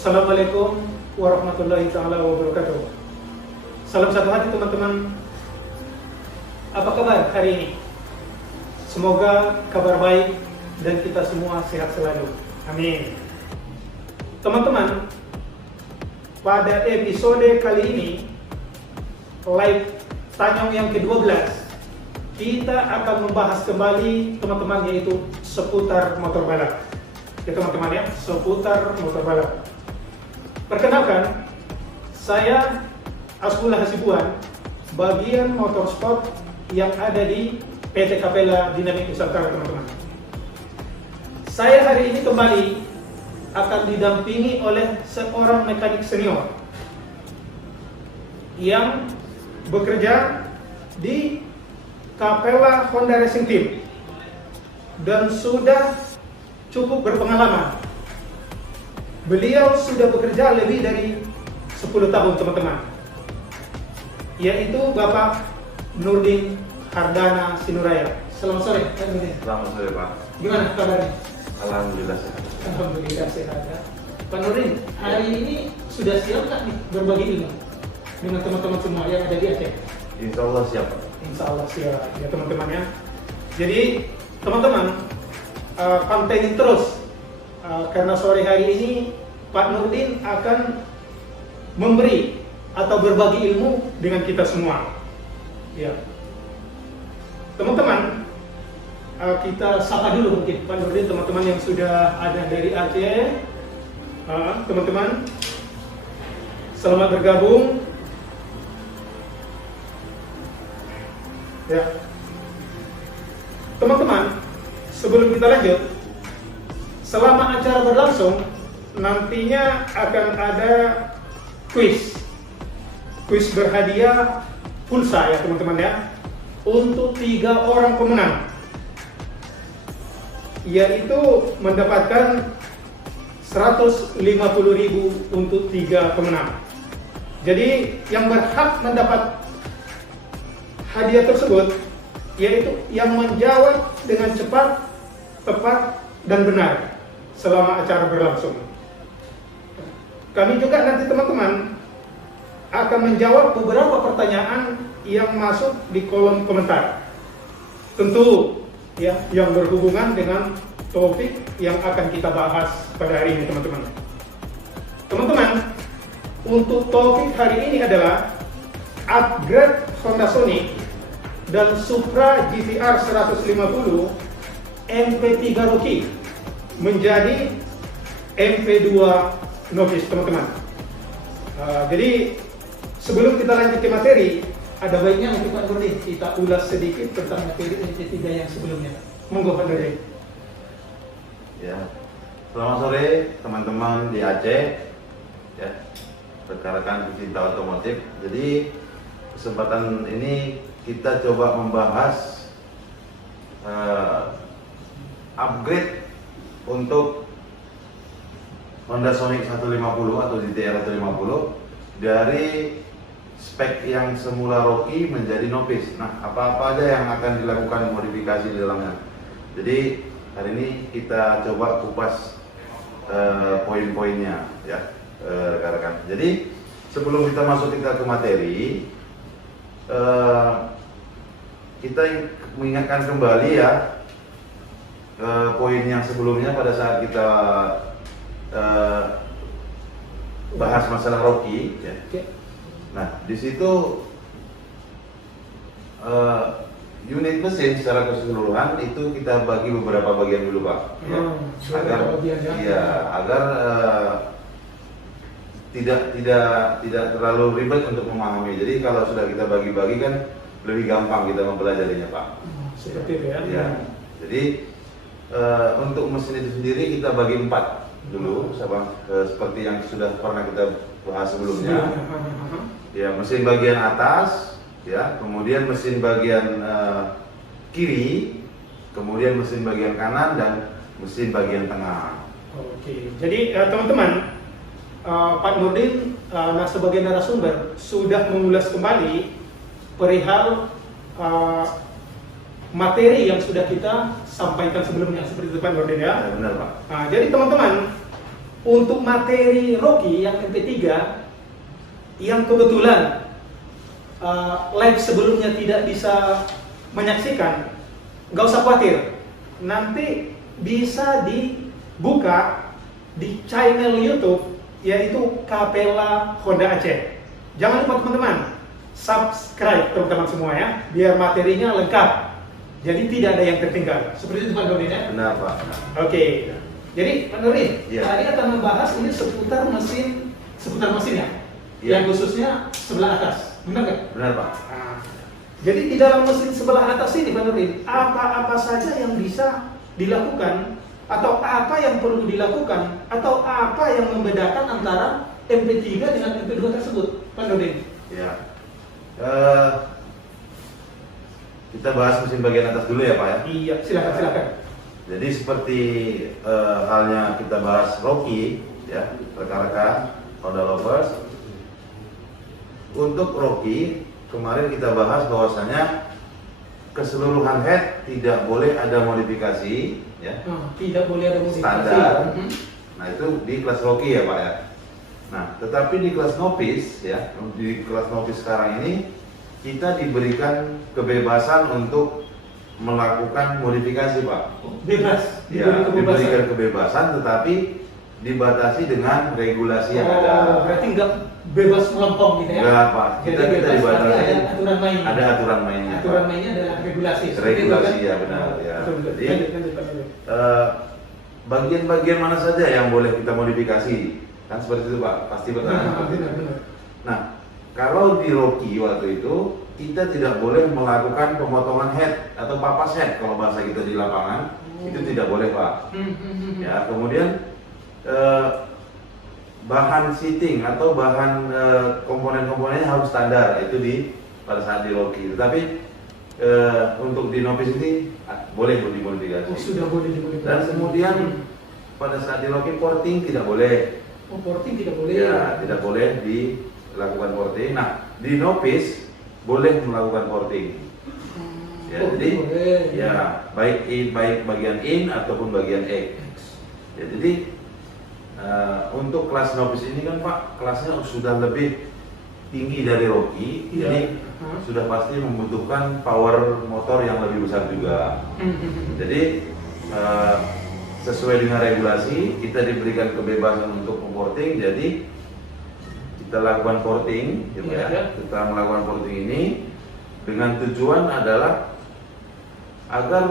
Assalamualaikum warahmatullahi taala wabarakatuh. Salam satu hati teman-teman. Apa kabar hari ini? Semoga kabar baik dan kita semua sehat selalu. Amin. Teman-teman, pada episode kali ini live Tanyong yang ke-12, kita akan membahas kembali teman-teman, yaitu seputar motor balap. Ya teman-teman ya, seputar motor balap. Perkenalkan, saya Asmullah Hasibuan, bagian motorsport yang ada di PT Capella Dynamic Nusantara, teman-teman. Saya hari ini kembali akan didampingi oleh seorang mekanik senior yang bekerja di Capella Honda Racing Team dan sudah cukup berpengalaman. Beliau sudah bekerja lebih dari 10 tahun, teman-teman, yaitu Bapak Nurdin Hardana Sinuraya. Selamat sore, Pak Nurdin. Selamat sore, Pak. Gimana kabarnya? Alhamdulillah sehat. Alhamdulillah sehat ya. Pak Nurdin, hari ini sudah siap nggak nih berbagi ilmu dengan teman-teman semua yang ada di Aceh? Insya Allah siap, Pak. Insya Allah siap ya teman-teman ya. Jadi teman-teman, pantengin terus karena sore hari ini Pak Nurdin akan memberi atau berbagi ilmu dengan kita semua. Ya, teman-teman, kita sapa dulu mungkin Pak Nurdin, teman-teman yang sudah ada dari Aceh. Teman-teman, selamat bergabung. Ya, teman-teman, sebelum kita lanjut, selama acara berlangsung nantinya akan ada kuis berhadiah pulsa ya teman-teman ya, untuk 3 orang pemenang, yaitu mendapatkan 150.000 untuk 3 pemenang. Jadi yang berhak mendapat hadiah tersebut yaitu yang menjawab dengan cepat, tepat, dan benar selama acara berlangsung. Kami juga nanti teman-teman akan menjawab beberapa pertanyaan yang masuk di kolom komentar. Tentu ya, yang berhubungan dengan topik yang akan kita bahas pada hari ini, teman-teman. Teman-teman, untuk topik hari ini adalah upgrade Honda Sonic dan Supra GTR 150 MP3 Rookie menjadi MP2 Novice, teman-teman. Jadi sebelum kita lanjut ke materi, ada baiknya untuk Pak Nurdin kita ulas sedikit tentang materi MP3 yang sebelumnya. Monggo Pak Nurdin. Ya, selamat sore teman-teman di Aceh, ya, rekan-rekan pecinta otomotif. Jadi kesempatan ini kita coba membahas upgrade untuk Honda Sonic 150 atau GTR 150 dari spek yang semula Rookie menjadi Novice. Nah, apa-apa aja yang akan dilakukan modifikasi di dalamnya. Jadi hari ini kita coba kupas poin-poinnya ya, rekan-rekan. Jadi sebelum kita masuk ke materi, kita mengingatkan kembali ya poin yang sebelumnya pada saat kita bahas masalah Rookie ya. Nah, di situ unit mesin secara keseluruhan itu kita bagi beberapa bagian dulu, Pak. Agar tidak terlalu ribet untuk memahami. Jadi kalau sudah kita bagi-bagi kan lebih gampang kita mempelajarinya, Pak. Seperti itu ya. Ya. Jadi untuk mesin itu sendiri kita bagi 4 dulu, seperti yang sudah pernah kita bahas sebelumnya. Ya, mesin bagian atas, ya, kemudian mesin bagian kiri, kemudian mesin bagian kanan, dan mesin bagian tengah. Oke, jadi teman-teman, Pak Nurdin sebagai narasumber sudah mengulas kembali perihal materi yang sudah kita sampaikan sebelumnya, seperti itu Pak Nurdin ya. Ya, benar Pak. Jadi teman-teman, untuk materi Rocky yang MP3 yang kebetulan live sebelumnya tidak bisa menyaksikan, nggak usah khawatir, nanti bisa dibuka di channel YouTube yaitu Kapela Honda Aceh. Jangan lupa teman-teman subscribe teman-teman semua ya, biar materinya lengkap. Jadi tidak ada yang tertinggal. Seperti itu Pak Nurdin ya? Benar Pak. Oke. Jadi Pak Nurdin, Iya. tadi akan membahas ini seputar mesin ya, Iya. yang khususnya sebelah atas. Benar nggak? Benar Pak. Nah, jadi di dalam mesin sebelah atas ini Pak Nurdin, apa-apa saja yang bisa dilakukan atau apa yang perlu dilakukan atau apa yang membedakan antara MP3 dengan MP2 tersebut, Pak Nurdin? Ya. Kita bahas mesin bagian atas dulu ya Pak ya. Iya, silakan. Jadi seperti halnya kita bahas Rocky ya, rekan-rekan Honda Lovers. Untuk Rocky kemarin kita bahas bahwasanya keseluruhan head tidak boleh ada modifikasi ya. Tidak boleh ada modifikasi. Standar. Nah itu di kelas Rocky ya Pak ya. Nah tetapi di kelas novice ya, di kelas novice sekarang ini kita diberikan kebebasan untuk melakukan modifikasi Pak. Bebas. Ya, diberikan kebebasan tetapi dibatasi dengan regulasi yang ada. Berarti nggak bebas melempem gitu ya? Enggak Pak, Jadi kita bebas, dibatasi. tapi ada aturan main. Ada aturan mainnya. Aturan Pak. mainnya adalah regulasi. Regulasi Seperti itu, ya kan? benar ya. Betul. Jadi Lanjut, Pak Nurdin. bagian-bagian mana saja yang boleh kita modifikasi? Kan seperti itu Pak, pasti pertanyaan. Benar. Nah, kalau di Rocky waktu itu kita tidak boleh melakukan pemotongan head atau papas head kalau bahasa kita di lapangan. Itu tidak boleh Pak. Ya, kemudian bahan seating atau bahan komponen-komponennya harus standar, itu pada saat di Rocky. Tetapi untuk di novice ini boleh dimodifikasi. Sudah boleh dimodifikasi. Dan kemudian pada saat di Rocky porting tidak boleh. Porting tidak boleh. Ya, tidak boleh dilakukan porting. Nah, di novice boleh melakukan porting. Ya, jadi boleh. ya baik bagian in ataupun bagian X. Ya, jadi untuk kelas novice ini kan Pak, kelasnya sudah lebih tinggi dari Rocky, Iya. jadi sudah pasti membutuhkan power motor yang lebih besar juga. Jadi sesuai dengan regulasi kita diberikan kebebasan untuk porting, jadi kita lakukan porting, gitu Iya, ya. iya. Kita melakukan porting ini dengan tujuan adalah agar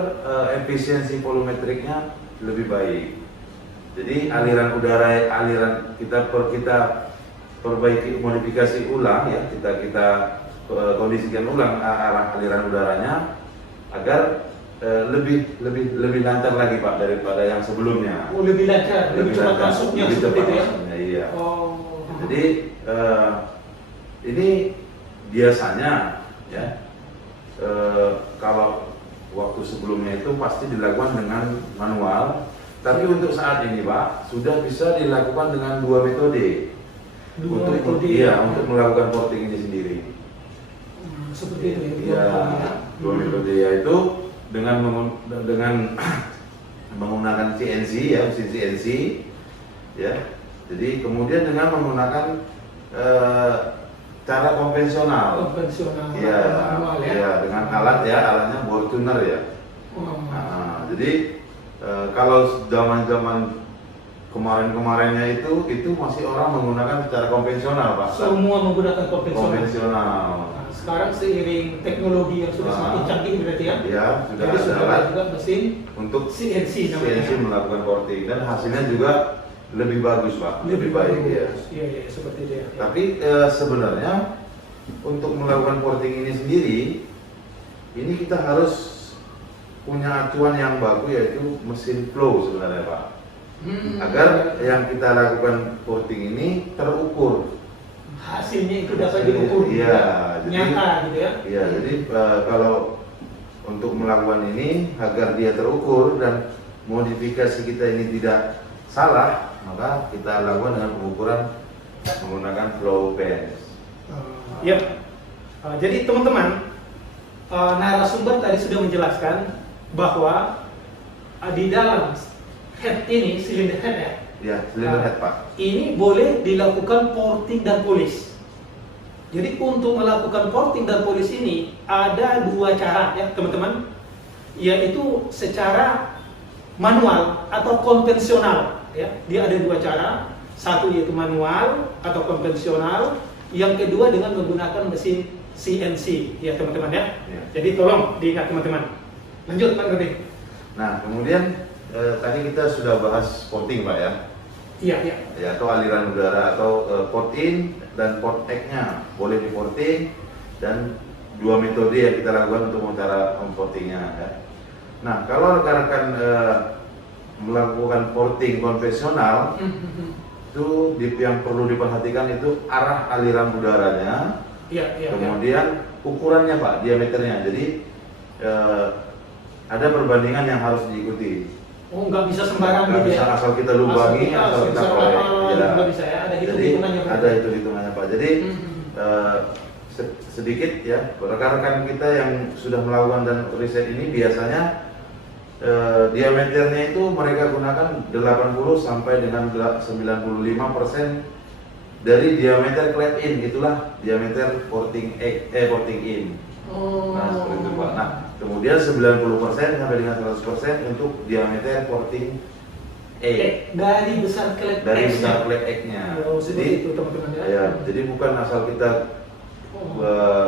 efisiensi volumetriknya lebih baik. Jadi aliran udara, kita perbaiki, modifikasi ulang ya, kita kondisikan ulang arah aliran udaranya agar lebih lancar lagi Pak daripada yang sebelumnya. Oh, lebih lancar, lebih cepat lancar, masuknya lebih seperti cepat itu ya? masuknya, iya. Oh. Jadi ini biasanya ya kalau waktu sebelumnya itu pasti dilakukan dengan manual, tapi untuk saat ini Pak sudah bisa dilakukan dengan dua metode. Untuk melakukan porting ini sendiri. Seperti itu ya. Dua metode yaitu dengan menggunakan CNC ya, mesin CNC ya. Jadi kemudian dengan menggunakan cara konvensional. Ya, manual ya. Ya, dengan alatnya bore tuner ya. Nah, jadi kalau zaman-zaman kemarin-kemarinnya itu masih orang menggunakan secara konvensional Pak. Semua menggunakan konvensional. Konvensional. Sekarang seiring teknologi yang sudah semakin canggih berarti ya. Ya, sudah Jadi sudah ada ada juga mesin untuk CNC namanya. CNC melakukan porting dan hasilnya juga lebih bagus Pak, lebih baik ya. Iya, seperti itu ya. Tapi sebenarnya untuk melakukan porting ini sendiri, ini kita harus punya acuan yang bagus yaitu mesin flow sebenarnya Pak. Agar yang kita lakukan porting ini terukur. Hasilnya itu dapat diukur. Iya, nyata gitu ya. Iya, jadi kalau untuk melakukan ini agar dia terukur dan modifikasi kita ini tidak salah, maka kita lakukan dengan pengukuran menggunakan flow pens. Ya. Jadi teman-teman, narasumber tadi sudah menjelaskan bahwa di dalam head ini, silinder head ya, Ya, cylinder head Pak. Ini boleh dilakukan porting dan polish. Jadi untuk melakukan porting dan polish ini ada dua cara ya teman-teman, yaitu secara manual atau konvensional ya. Dia ada dua cara, satu yaitu manual atau konvensional, yang kedua dengan menggunakan mesin CNC ya teman-teman ya. Ya. Jadi tolong diingat teman-teman. Lanjut Pak Nurdin. Nah, kemudian tadi kita sudah bahas porting Pak ya. Iya, iya. Ya, atau aliran udara atau port in dan port egg-nya boleh di porting, dan dua metode yang kita lakukan untuk cara portingnya ya. Nah, kalau rekan-rekan melakukan porting konvensional, itu yang perlu diperhatikan itu arah aliran udaranya, Iya, iya. kemudian ukurannya Pak, diameternya. Jadi ada perbandingan yang harus diikuti. Oh, nggak bisa sembarangan Nggak gitu bisa ya. asal kita lubangi, asal kita korek. Ya. Nggak bisa ya, ada Jadi hitung-hitungannya. ada hitung-hitungannya Pak. Jadi sedikit ya, rekan-rekan kita yang sudah melakukan dan riset ini biasanya diameternya itu mereka gunakan 80 sampai dengan 95% dari diameter clad in, itulah diameter porting in. Oh. Nah, seperti itu Pak. Nah, kemudian 90% sampai dengan 100% untuk diameter porting egg. Dari besar clad Dari egg-nya. besar clad egg-nya. Oh, Jadi seperti itu teman-teman ya. ya, jadi bukan asal kita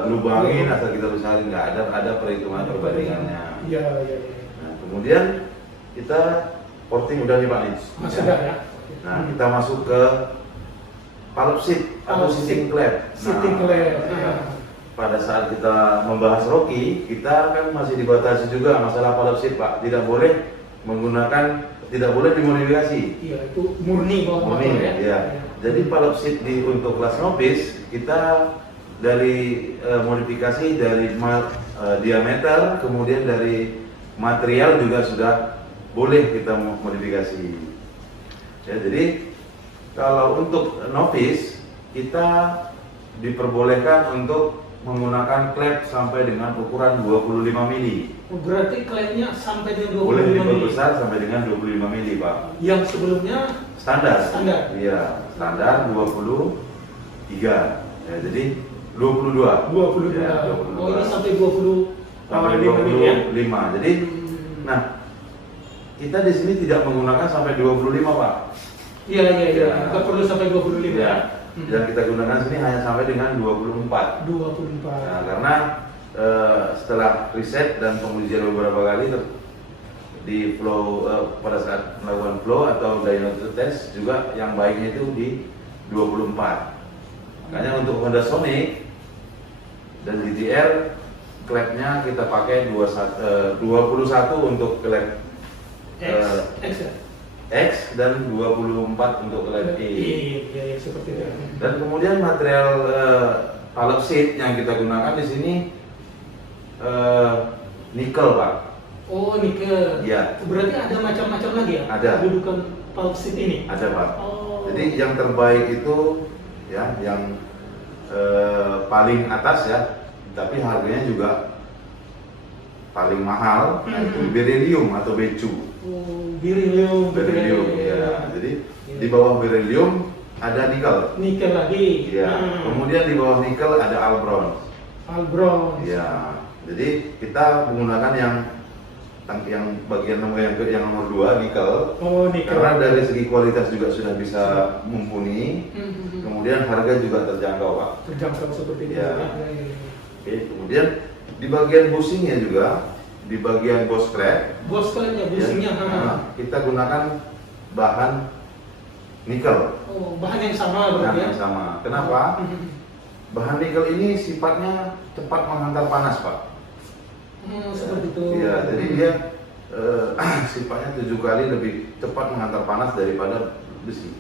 lubangin, asal kita besarin, nggak ada perhitungan perbandingannya. Iya, iya, iya. Nah, kemudian kita porting udah nih Pak Nij. Sudah ya. Nah, kita masuk ke pulp sheet atau Pulp sitting clad. Sitting Nah, clad. ya. Pada saat kita membahas Rocky, kita kan masih dibatasi juga masalah pulp sheet Pak. Tidak boleh dimodifikasi. Iya, itu murni bawah Murni, motor ya. ya. Jadi pulp sheet untuk kelas novice kita dari modifikasi dari diameter, kemudian dari material juga sudah boleh kita modifikasi. Ya, jadi kalau untuk novice kita diperbolehkan untuk menggunakan klep sampai dengan ukuran 25 mili. Berarti kladnya sampai dengan 25 Boleh mili. diperbesar sampai dengan 25 mili Pak. Yang sebelumnya Standar. Standar. Iya, standar 23. Ya, jadi 22. 22. Ya, Oh, ini sampai 20 sampai 25 mili ya. 25. Jadi nah, kita di sini tidak menggunakan sampai 25 Pak. Iya, iya, iya. Ya. Nggak perlu sampai 25 ya. Ya. Yang kita gunakan sini hanya sampai dengan 24. 24. Nah, karena setelah riset dan pengujian beberapa kali di flow pada saat melakukan flow atau dyno test juga yang baiknya itu di 24. Makanya untuk Honda Sonic dan GTR klepnya kita pakai 21 untuk klep X ya. X dan 24 untuk klep E. Iya, seperti itu. Dan kemudian material pulp sheet yang kita gunakan di sini nikel Pak. Oh, nikel. Iya. Berarti ada macam-macam lagi ya? Ada. Kedudukan pulp sheet ini. Ada Pak. Oh. Jadi yang terbaik itu ya yang paling atas ya, tapi harganya juga paling mahal, yaitu beryllium atau becu. Oh, beryllium. Beryllium ya. Jadi di bawah beryllium ada nikel. Nikel lagi. Ya. Kemudian di bawah nikel ada albron. Albron. Ya. Jadi kita menggunakan yang bagian yang nomor 2 nikel. Oh, nikel. Karena dari segi kualitas juga sudah bisa mumpuni. Kemudian harga juga terjangkau Pak. Terjangkau seperti itu. Ya. Ya. Oke, kemudian di bagian bushingnya juga, di bagian boss clad, Bos kalian busingnya. kita gunakan bahan nikel. Oh, bahan yang sama berarti ya? Yang sama. Kenapa? Bahan nikel ini sifatnya cepat menghantar panas Pak. Seperti itu. Iya, jadi dia sifatnya 7 kali lebih cepat menghantar panas daripada besi.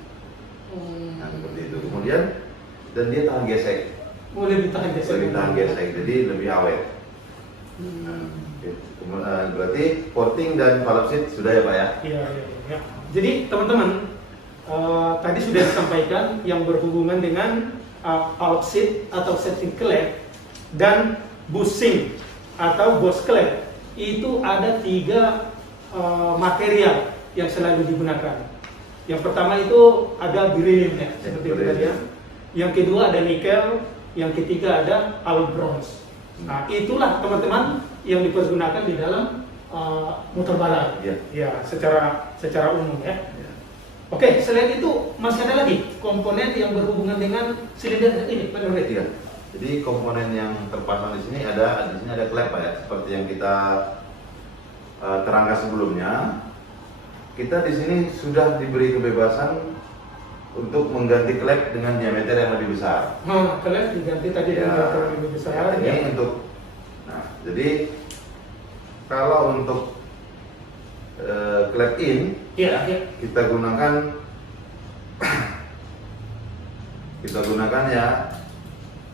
Nah, seperti itu. Kemudian dan dia tahan gesek. Boleh ditahan gesek. Lebih tahan gesek, jadi lebih awet. Nah, oke. Berarti porting dan pulp sheet sudah ya Pak ya? Iya, iya, iya. Jadi teman-teman, tadi sudah disampaikan yang berhubungan dengan pulp sheet atau setting clad dan bushing atau boss clad. Itu ada 3 material yang selalu digunakan. Yang pertama itu ada beryllium ya, seperti itu tadi ya. Yang kedua ada nikel, yang ketiga ada all bronze. Nah, itulah teman-teman yang dipergunakan di dalam motor balap. Ya, secara umum ya. Oke, selain itu masih ada lagi komponen yang berhubungan dengan silinder ini, Pak Nurdin. Iya. Jadi komponen yang terpasang di sini ada klep ya, seperti yang kita terangkan sebelumnya. Kita di sini sudah diberi kebebasan untuk mengganti klep dengan diameter yang lebih besar. Klep diganti tadi dengan diameter yang lebih besar. Ya, ini untuk, nah, jadi kalau untuk klep in, kita gunakan ya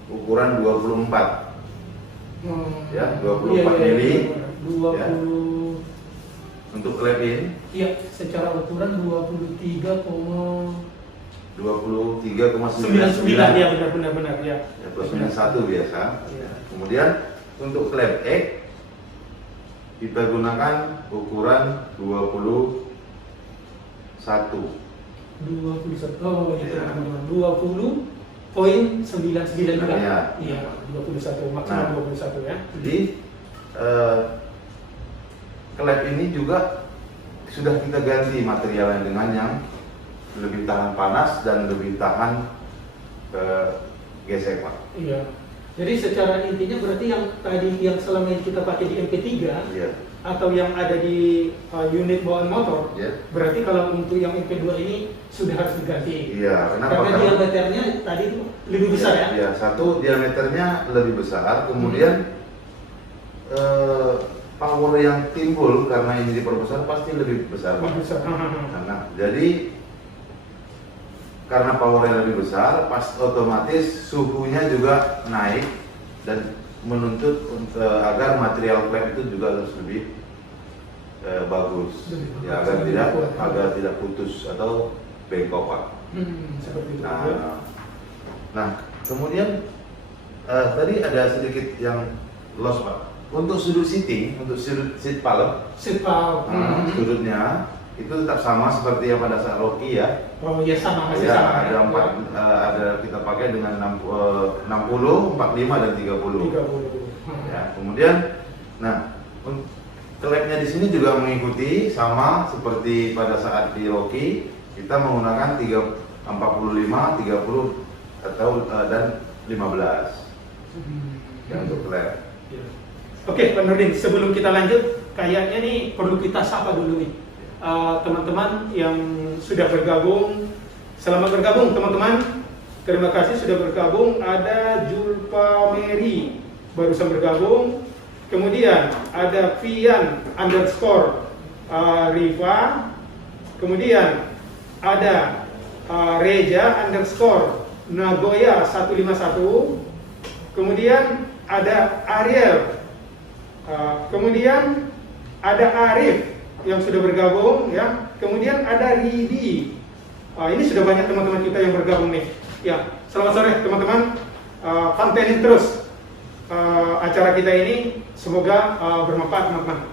ukuran 24, ya 24 mili. 20. Ya. Untuk klep in, iya, secara ukuran 23,99 ya, benar ya. Ya, plus minus 1 biasa. Ya. Kemudian untuk klep X kita gunakan ukuran 21. 21. Oh, itu Ya. teman-teman. 20.99 juga. Iya. 21 maksimal 21 ya. Jadi klep ini juga sudah kita ganti materialnya dengan yang lebih tahan panas dan lebih tahan gesek, Pak. Iya. Jadi secara intinya berarti yang tadi yang selama ini kita pakai di MP3 Iya. atau yang ada di unit bawaan motor, Iya. berarti kalau untuk yang MP2 ini sudah harus diganti. Iya, kenapa? Karena diameternya tadi itu lebih besar ya? Iya, satu diameternya lebih besar, kemudian power yang timbul karena ini diperbesar pasti lebih besar, Pak. Lebih besar. Nah, jadi karena powernya lebih besar, pas otomatis suhunya juga naik dan menuntut agar material klep itu juga harus lebih bagus, ya agar tidak putus atau bengkok, Pak. Seperti itu. Nah, kemudian tadi ada sedikit yang loss, Pak. Untuk sudut seating, untuk sudut seat palm, sudutnya itu tetap sama seperti yang pada saat Rocky ya. Oh iya, sama, masih Ya, sama. ada ada kita pakai dengan 60, 45 dan 30. 30. Ya, kemudian, nah, klepnya di sini juga mengikuti sama seperti pada saat di Rocky. Kita menggunakan 45, 30 atau dan 15 ya untuk klep. Oke, Pak Nurdin, sebelum kita lanjut, kayaknya nih perlu kita sapa dulu nih teman-teman yang sudah bergabung. Selamat bergabung teman-teman. Terima kasih sudah bergabung. Ada Julpa Mary barusan bergabung. Kemudian ada Vian _ Riva. Kemudian ada Reja _ Nagoya 151. Kemudian ada Ariel. Kemudian ada Arif yang sudah bergabung ya. Kemudian ada Ridi. Ini sudah banyak teman-teman kita yang bergabung nih. Ya, selamat sore teman-teman. Pantengin terus acara kita ini, semoga bermanfaat teman-teman.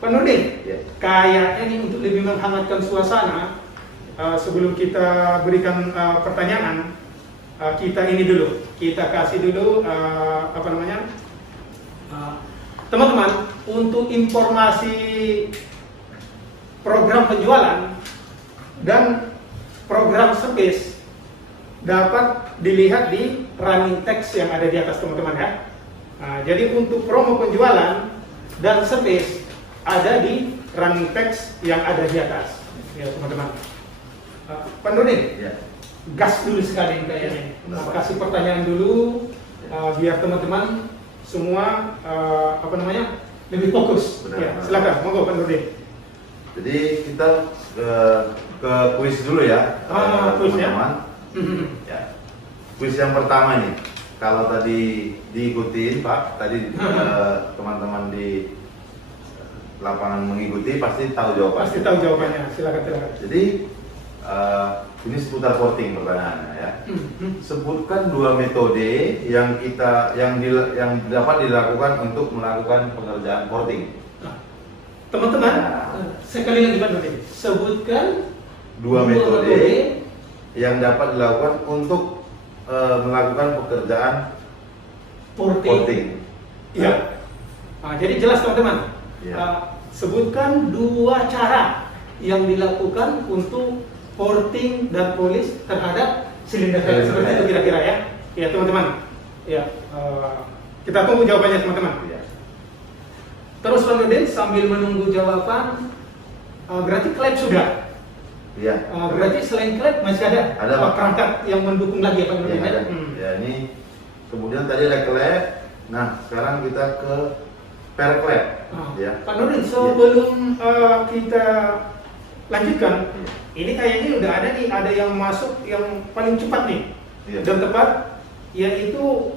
Pak Nurdin, kayaknya ini untuk lebih menghangatkan suasana, sebelum kita berikan pertanyaan, kita ini dulu, kita kasih dulu teman-teman, untuk informasi program penjualan dan program service dapat dilihat di running text yang ada di atas teman-teman ya. Jadi untuk promo penjualan dan service ada di running text yang ada di atas ya teman-teman. Pak Nurdin, gas dulu sekali kayaknya. Kasih pertanyaan dulu biar teman-teman semua lebih fokus. Ya, silakan, monggo Pak Nurdin. Jadi kita ke kuis dulu ya, teman-teman. Ya. Kuis yang pertama ini, kalau tadi diikutin Pak, tadi teman-teman di lapangan mengikuti pasti tahu jawabannya. Pasti tahu jawabannya. Silakan. Jadi ini seputar porting pertanyaannya ya. Sebutkan 2 metode yang dapat dilakukan untuk melakukan pengerjaan porting. Teman-teman, sekali lagi Pak Nurdin, sebutkan dua metode yang dapat dilakukan untuk melakukan pekerjaan porting. Iya. Nah, jadi jelas teman-teman. Ya. Sebutkan dua cara yang dilakukan untuk porting dan polis terhadap silinder head. Seperti itu kira-kira ya. Ya teman-teman. Ya. Kita tunggu jawabannya teman-teman. Ya. Terus Pak Nurdin sambil menunggu jawaban, berarti klep sudah. Iya. Berarti selain klep masih ada Pak. perangkat yang mendukung lagi ya Pak Nurdin? Ya, ya, ini kemudian tadi ada klep. Nah, sekarang kita ke perklep. Ya. Pak Nurdin, sebelum kita lanjutkan, ini kayaknya udah ada nih, ada yang masuk yang paling cepat nih dan tepat, yaitu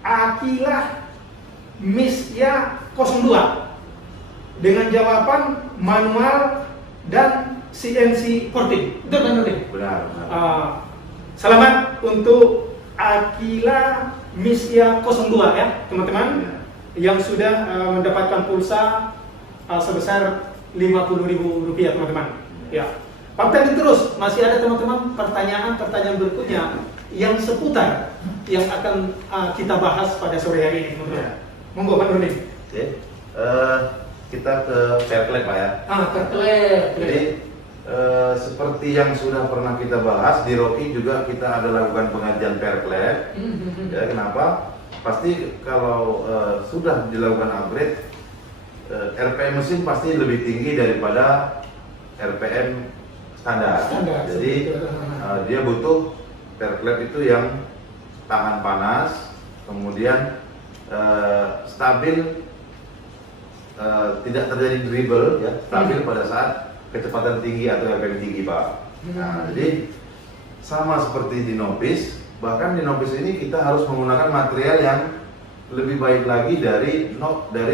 Akilah Misya 02 dengan jawaban manual dan CNC porting. Betul Pak Nurdin? Benar. Selamat untuk Akilah Misya 02 ya teman-teman, yang sudah mendapatkan pulsa sebesar Rp50.000 teman-teman. Ya. Pantengin terus, masih ada teman-teman pertanyaan-pertanyaan berikutnya yang seputar yang akan kita bahas pada sore hari ini teman-teman. Monggo Pak Nurdin. Oke. Kita ke perklep Pak ya. Perklep. Jadi seperti yang sudah pernah kita bahas di Rocky juga kita ada lakukan pengajian perklep. Ya, kenapa? Pasti kalau sudah dilakukan upgrade, RPM mesin pasti lebih tinggi daripada RPM standar. Jadi dia butuh perklep itu yang tahan panas, kemudian stabil, tidak terjadi dribble, ya, stabil pada saat kecepatan tinggi atau RPM tinggi Pak. Nah, jadi sama seperti di novice. Bahkan di novice ini kita harus menggunakan material yang lebih baik lagi dari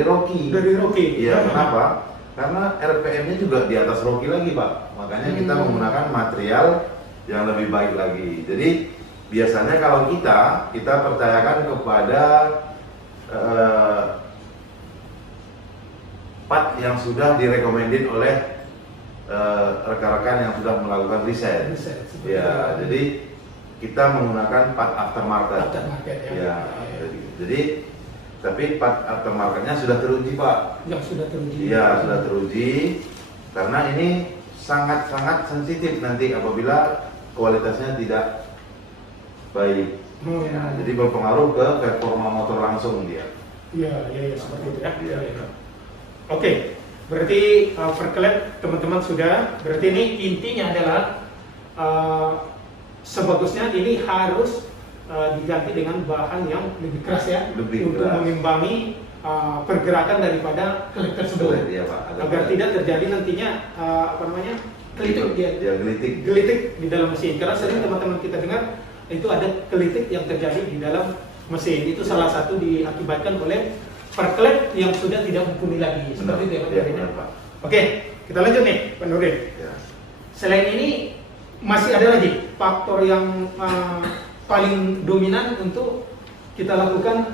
Rocky. Dari Rocky. Iya, kenapa? Karena RPM-nya juga di atas Rocky lagi Pak. Makanya kita menggunakan material yang lebih baik lagi. Jadi biasanya kalau kita percayakan kepada part yang sudah direkomendin oleh rekan-rekan yang sudah melakukan riset. Ya, jadi kita menggunakan part aftermarket. Ya. Jadi tapi part aftermarketnya sudah teruji Pak. Yang sudah teruji. Iya, sudah teruji. Karena ini sangat-sangat sensitif nanti apabila kualitasnya tidak baik. Ya, jadi berpengaruh ke performa motor langsung dia. Iya, seperti itu ya. Oke, berarti perklep teman-teman sudah. Berarti ini intinya adalah sebagusnya ini harus diganti dengan bahan yang lebih keras ya, untuk mengimbangi pergerakan daripada klep tersebut. Ya, Pak. Agar tidak terjadi nantinya gelitik di dalam mesin. Karena sering teman-teman kita dengar itu ada gelitik yang terjadi di dalam mesin. Itu salah satu diakibatkan oleh perklep yang sudah tidak mumpuni lagi. Seperti itu ya Pak. Oke, kita lanjut nih Pak Nurdin. Ya. Selain ini masih ada lagi faktor yang paling dominan untuk kita lakukan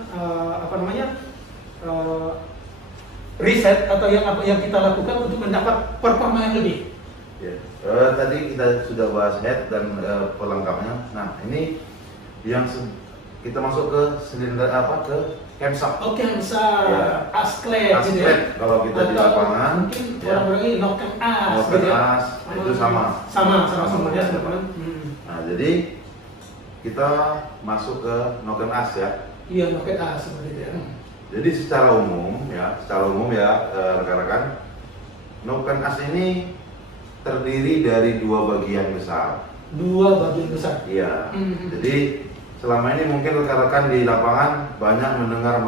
riset atau yang kita lakukan untuk mendapat performa yang lebih. Ya. Tadi kita sudah bahas head dan pelengkapnya. Nah, ini yang kita masuk ke silinder ke camshaft. Oh, camshaft, ya. asklep gitu ya. Kalau kita di lapangan, mungkin orang-orang ini noken as gitu ya. Itu sama ya teman-teman. Nah, jadi kita masuk ke noken as ya. Iya, noken as seperti itu ya. Jadi secara umum ya rekan-rekan, noken as ini terdiri dari dua bagian besar. Iya. Jadi selama ini mungkin rekan-rekan di lapangan banyak mendengar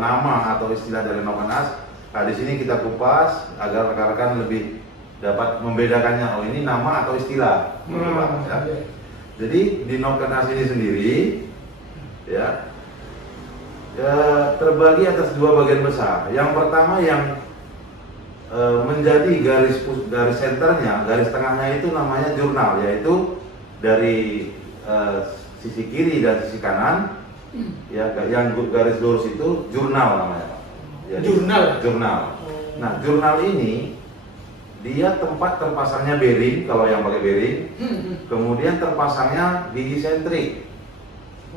nama atau istilah dari noken as. Nah, di sini kita kupas agar rekan-rekan lebih dapat membedakannya. Oh, ini nama atau istilah. Ya. Jadi di noken as ini sendiri ya terbagi atas dua bagian besar. Yang pertama yang menjadi garis senternya, garis tengahnya itu namanya jurnal, yaitu dari sisi kiri dan sisi kanan. Ya, yang garis lurus itu jurnal namanya. Jadi, jurnal. Nah, jurnal ini dia tempat terpasangnya bearing kalau yang pakai bearing, kemudian terpasangnya gigi sentrik,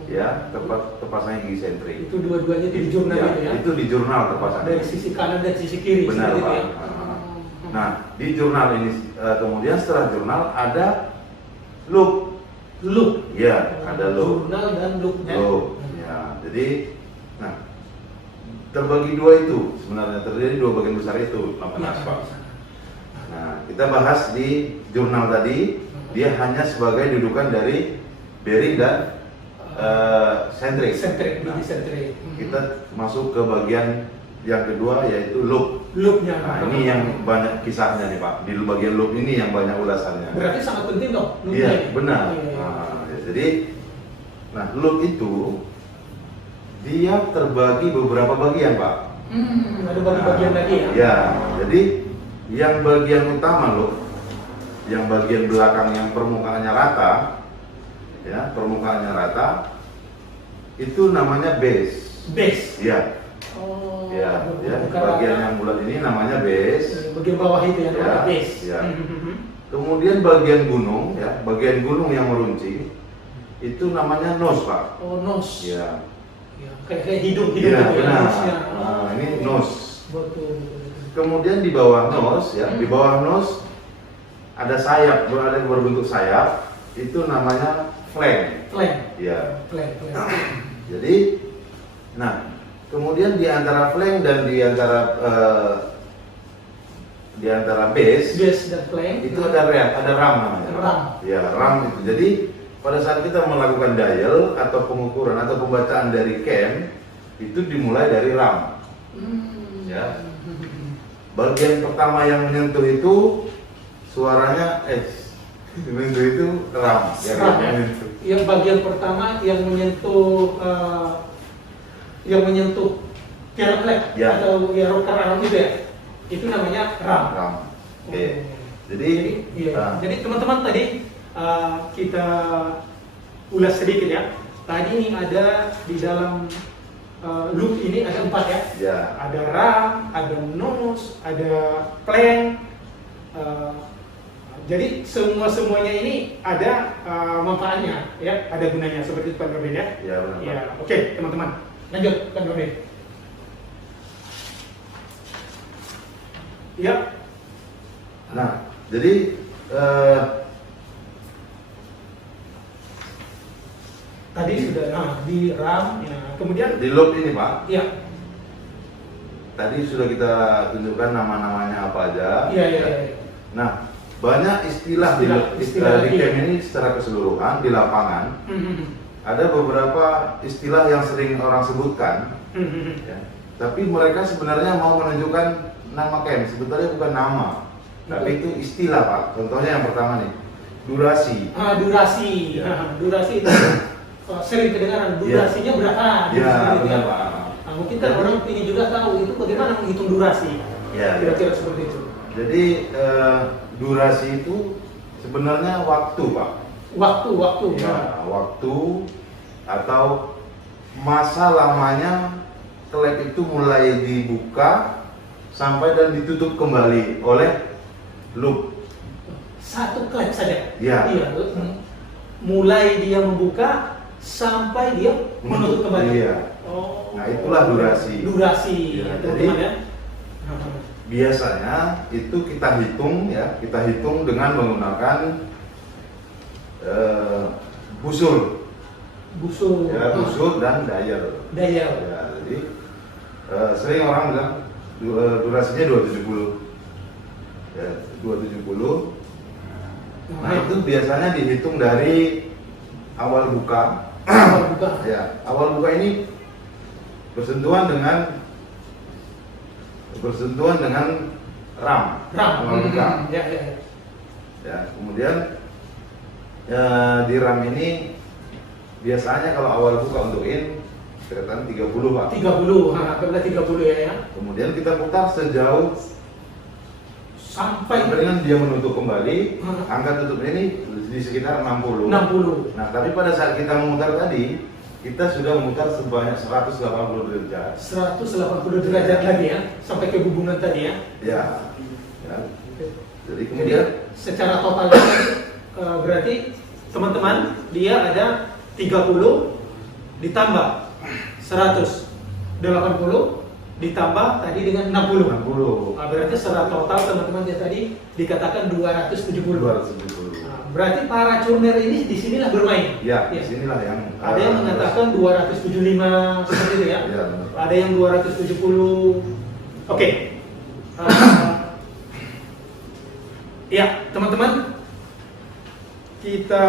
ya tempat terpasangnya gigi sentrik. Itu dua-duanya di jurnal ya, itu ya? Itu di jurnal terpasang. Dari sisi kanan dan sisi kiri. Benar seperti Pak. itu ya? Nah di jurnal ini kemudian setelah jurnal ada loop. Loop. Ya ada loop. Jurnal dan loopnya. Loop. Ya jadi, nah terbagi dua itu sebenarnya terjadi dua bagian besar itu lapisan aspal. Nah, kita bahas di jurnal tadi, dia hanya sebagai dudukan dari bearing dan sentrik. Sentrik, Nah, gigi sentrik. kita masuk ke bagian yang kedua yaitu loop. Loopnya. Nah, ini yang banyak kisahnya nih Pak. Di bagian loop ini yang banyak ulasannya. Berarti sangat penting dong. loopnya Iya, ya? benar. Iya. Nah, ya, jadi, nah loop itu dia terbagi beberapa bagian Pak. Ada bagian lagi ya? Ya, jadi yang bagian utama loh, yang bagian belakang yang permukaannya rata, ya permukaannya rata, itu namanya base. Base. Ya, Oh. ya, ya. bukan Bagian rata. yang bulat ini namanya base. Bagian bawah itu ya, namanya Ya, base. ya. Kemudian bagian gunung, ya, bagian gunung yang meruncing, itu namanya nose Pak. Oh, nose. Ya, Ya, kayak hidung ya, gitu ya, benar. nose-nya. Nah, ini nose. Betul. Kemudian di bawah nose, ya, di bawah nose ada sayap, ada yang berbentuk sayap, itu namanya flank. Flank. Ya. Flank. Jadi, nah, kemudian di antara flank dan di antara base, Base dan flank. itu ada ram namanya. Ram. Ya, ram itu. Jadi pada saat kita melakukan dial atau pengukuran atau pembacaan dari cam, itu dimulai dari ram. Ya. Bagian pertama yang menyentuh itu suaranya menyentuh itu ram. Ram, ya. Yang bagian pertama yang menyentuh piano flat Ya. atau ya rocker alarm itu ya. Itu namanya ram. Ram. Oke. Jadi, Iya. Jadi teman-teman tadi kita ulas sedikit ya. Tadi ini ada di dalam loop ini ada 4 ya. ya, Ada ram, ada nose, ada flank. Jadi semuanya ini ada manfaatnya ya, ada gunanya seperti itu Pak Nurdin ya. ya benar. Pak. Ya, oke teman-teman, lanjut Pak Nurdin. Ya, Nah, jadi tadi sudah di RAM, ya. Kemudian di loop ini Pak, ya, tadi sudah kita tunjukkan nama-namanya apa aja. iya. Nah, banyak istilah Istilah di iya. camp ini secara keseluruhan di lapangan. Ada beberapa istilah yang sering orang sebutkan, ya. Tapi mereka sebenarnya mau menunjukkan nama camp, sebetulnya bukan nama, tapi itu istilah Pak. Contohnya yang pertama nih, durasi. Durasi, Ya. durasi itu sering kedengaran. Durasinya berapa? Ya, Seperti itu benar ya. Pak. Nah, mungkin kan orang ingin juga tahu itu bagaimana menghitung durasi. Ya, Kira-kira seperti itu. Jadi durasi itu sebenarnya waktu Pak. Waktu. Ya, waktu atau masa lamanya klep itu mulai dibuka sampai dan ditutup kembali oleh loop. Satu klep saja. Ya. Iya. Mulai dia membuka sampai dia menutup kembali. Iya. Oh. Nah, itulah durasi. Durasi, Ya, teman-teman jadi- ya. Biasanya itu kita hitung ya, kita hitung dengan menggunakan busur, Busur. ya busur dan dial. Dial. Ya, jadi sering orang bilang durasinya 270, ya 270. Nah itu biasanya dihitung dari awal buka. Awal buka. Ya, awal buka ini bersentuhan dengan ram. Awal buka. Ya. Ya, kemudian di ram ini biasanya kalau awal buka untuk in sekitar 30 Pak. 30, kena 30 ya. Kemudian kita putar sejauh Sampai dengan dia menutup kembali, Hmm. angka tutupnya ini di sekitar 60. 60. Nah, tapi pada saat kita memutar tadi, kita sudah memutar sebanyak 180 derajat. 180 derajat lagi ya, sampai ke hubungan tadi ya. Ya. Ya. Jadi Jadi kemudian secara total berarti teman-teman dia ada 30 ditambah 180 ditambah tadi dengan 60. 60. Nah, berarti secara total teman-teman dia tadi dikatakan 270. 270. Nah, berarti para curner ini di sinilah bermain. Ya, disinilah yang Ada yang mengatakan 275 seperti itu ya. Ya, benar. Ada yang 270. Oke. Ya, teman-teman. Kita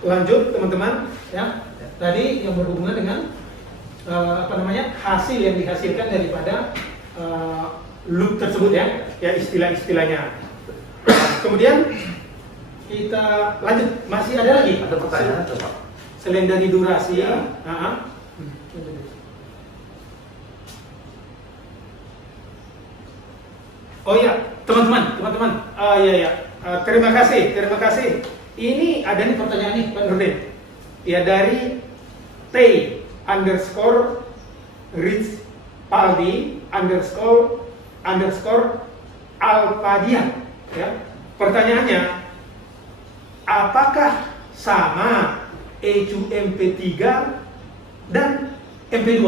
lanjut teman-teman ya. Tadi yang berhubungan dengan hasil yang dihasilkan daripada loop tersebut ya, istilah-istilahnya. Kemudian kita lanjut, masih ada lagi? Ada pertanyaan atau Pak? Selain dari durasi, Ya. Oh ya, teman-teman, terima kasih. Ini ada nih pertanyaan nih, Pak Nurdin. Ya dari T_Paldi_Alpadian. Ya. Pertanyaannya, apakah sama ECU MP3 dan MP2?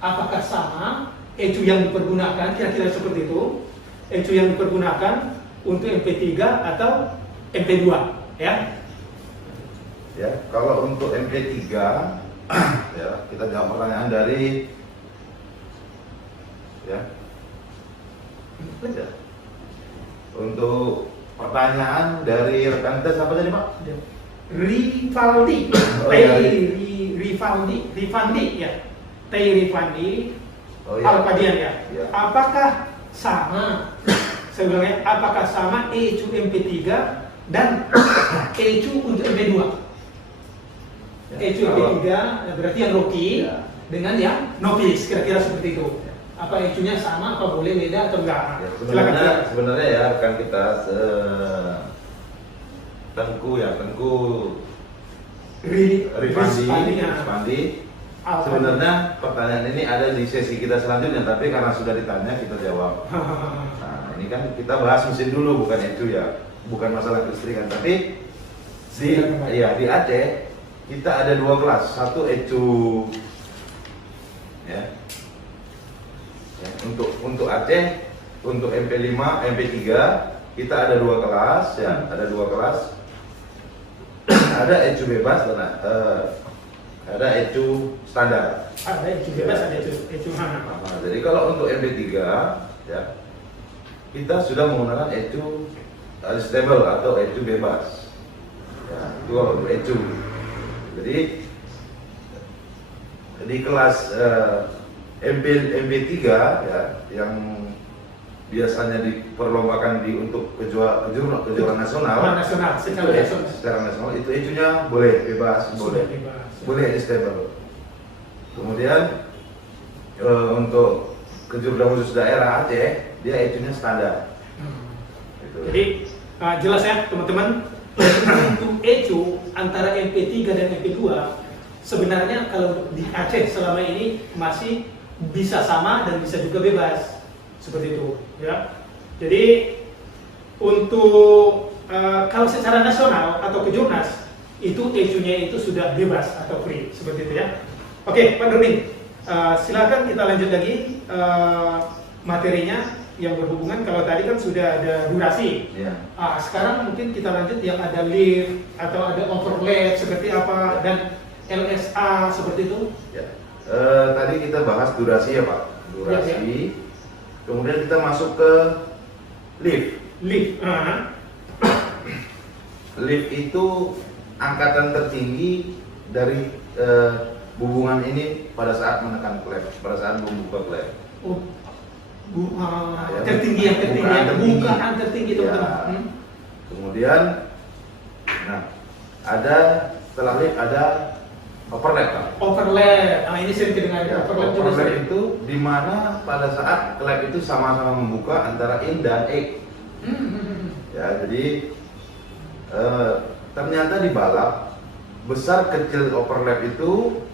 Apakah sama ECU yang dipergunakan, kira-kira seperti itu, ECU yang dipergunakan untuk MP3 atau MP2, ya? Ya, kalau untuk MP3 ya, kita jawab pertanyaan dari ya. Untuk pertanyaan dari rekan tes apa tadi, Pak? Rivaldi, Oh, ya. Rifandi ya. Rifandi Oh, ya. Alpadian ya. Ya. Apakah sama? Saya bilang ya, apakah sama ECU MP3 dan ECU untuk MP2? Ya, ECU MP3 berarti yang Rocky Ya. dengan yang Novice, kira-kira seperti itu. Apa ECU-nya sama, apa boleh beda atau enggak? Ya, Silakan. sebenarnya ya rekan kita Tengku Rifandi. Sebenarnya pertanyaan ini ada di sesi kita selanjutnya, tapi karena sudah ditanya kita jawab. Nah, ini kan kita bahas mesin dulu, bukan ECU ya, bukan masalah kelistrikan. Tapi di Aceh kita ada dua kelas, satu ECU ya. Ya, untuk Aceh, untuk MP5, MP3 kita ada dua kelas ya, ada dua kelas. Ada ECU bebas dan ada ECU standar. Ada ECU bebas, ada ECU mana? Nah, jadi kalau untuk MP3 ya, kita sudah menggunakan ECU stable atau ECU bebas. Ya, itu kalau untuk ECU. Jadi di kelas MP3 ya, yang biasanya diperlombakan untuk kejuaraan nasional, secara nasional itu ECU-nya boleh bebas, boleh stable. Kemudian untuk kejuaraan khusus daerah Aceh dia ECU-nya standar. Gitu. Jadi jelas ya teman-teman, untuk ECU antara MP3 dan MP2 sebenarnya kalau di Aceh selama ini masih bisa sama dan bisa juga bebas seperti itu ya. Jadi untuk kalau secara nasional atau kejurnas itu ECU-nya itu sudah bebas atau free seperti itu ya. Oke, Pak Nurdin, silakan kita lanjut lagi materinya yang berhubungan. Kalau tadi kan sudah ada durasi. Ya. Sekarang mungkin kita lanjut yang ada lift atau ada overlap seperti apa dan LSA seperti itu. Ya. Tadi kita bahas durasi ya Pak, durasi. Ya. Kemudian kita masuk ke lift. Lift itu angkatan tertinggi dari hubungan ini pada saat menekan klep, pada saat membuka klep. Tertinggi bukaan tertinggi Ya. teman-teman. Kemudian, nah ada setelah lift ada overlap Pak. Overlap. Ini sering kedengar Ya, overlap juga overlap sering. itu dimana pada saat klep itu sama-sama membuka antara in dan egg. Ya, jadi ternyata di balap besar kecil overlap itu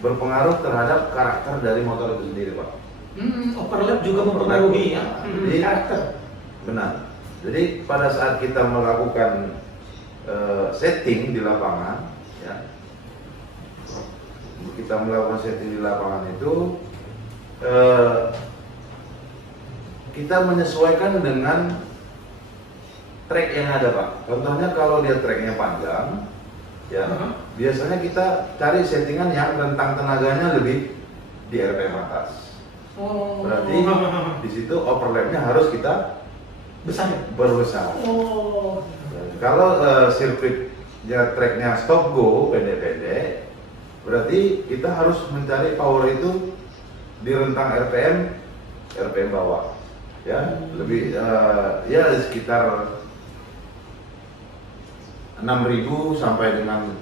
berpengaruh terhadap karakter dari motor itu sendiri Pak. Overlap juga mempengaruhi ya. Jadi, Karakter. benar. Jadi pada saat kita melakukan setting di lapangan, ya, kita melakukan setting di lapangan itu kita menyesuaikan dengan track yang ada, Pak. Contohnya kalau dia tracknya panjang, ya, biasanya kita cari settingan yang rentang tenaganya lebih di RPM atas. Berarti di situ overlapnya harus kita berbesar. Kalau sirkuitnya tracknya stop go pendek-pendek, berarti kita harus mencari power itu di rentang RPM bawah, ya, lebih ya sekitar 6.000 sampai dengan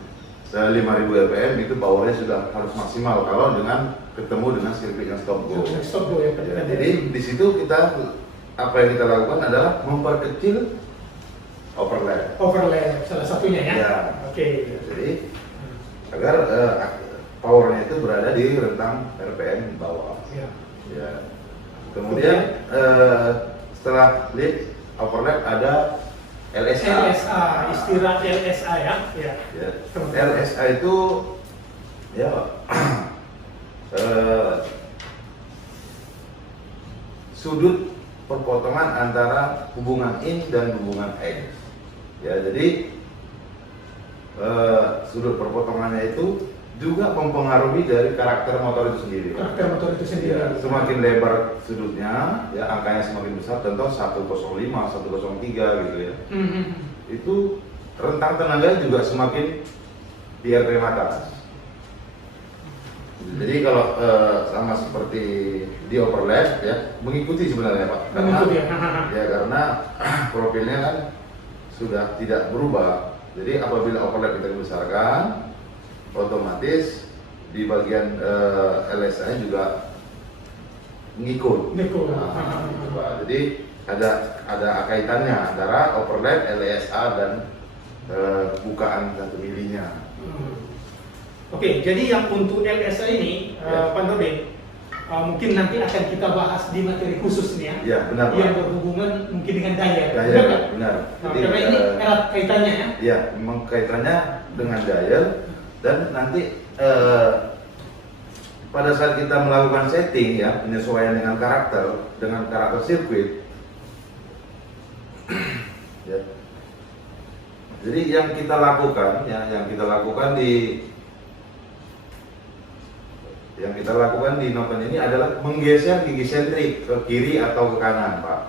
5.000 RPM itu powernya sudah harus maksimal kalau dengan ketemu dengan sirkuit yang stop go. Ya, jadi di situ kita apa yang kita lakukan adalah memperkecil overlap. Overlap salah satunya ya. Ya. Oke. Jadi agar powernya itu berada di rentang RPM bawah. Ya. Ya. Kemudian setelah lead overlap ada LSA. LSA, istilah LSA ya. Ya. Ya. LSA itu ya sudut perpotongan antara hubungan in dan hubungan X. Ya, jadi sudut perpotongannya itu juga mempengaruhi dari karakter motor itu sendiri. Karakter motor itu sendiri. Ya, semakin lebar sudutnya, ya angkanya semakin besar. Contoh 105, 103 gitu ya. Itu rentang tenaga juga semakin di RPM atas. Jadi kalau sama seperti di overlap ya, mengikuti sebenarnya Pak. Karena ya karena profilnya kan sudah tidak berubah. Jadi apabila overlap kita besarkan, otomatis di bagian LSA juga ngikut. Nah, gitu, Pak. Jadi ada kaitannya antara overlap LSA dan bukaan 1 milinya. Oke, jadi yang untuk LSA ini, Pak Nurdin, mungkin nanti akan kita bahas di materi khusus nih ya. Ya, benar Pak. Yang berhubungan mungkin dengan dial. Benar. Nah, Jadi, karena ini erat kaitannya ya. Ya, memang kaitannya dengan dial dan nanti pada saat kita melakukan setting ya, penyesuaian dengan karakter sirkuit. Ya. Jadi yang kita lakukan di noken ini adalah menggeser gigi sentrik ke kiri atau ke kanan, Pak.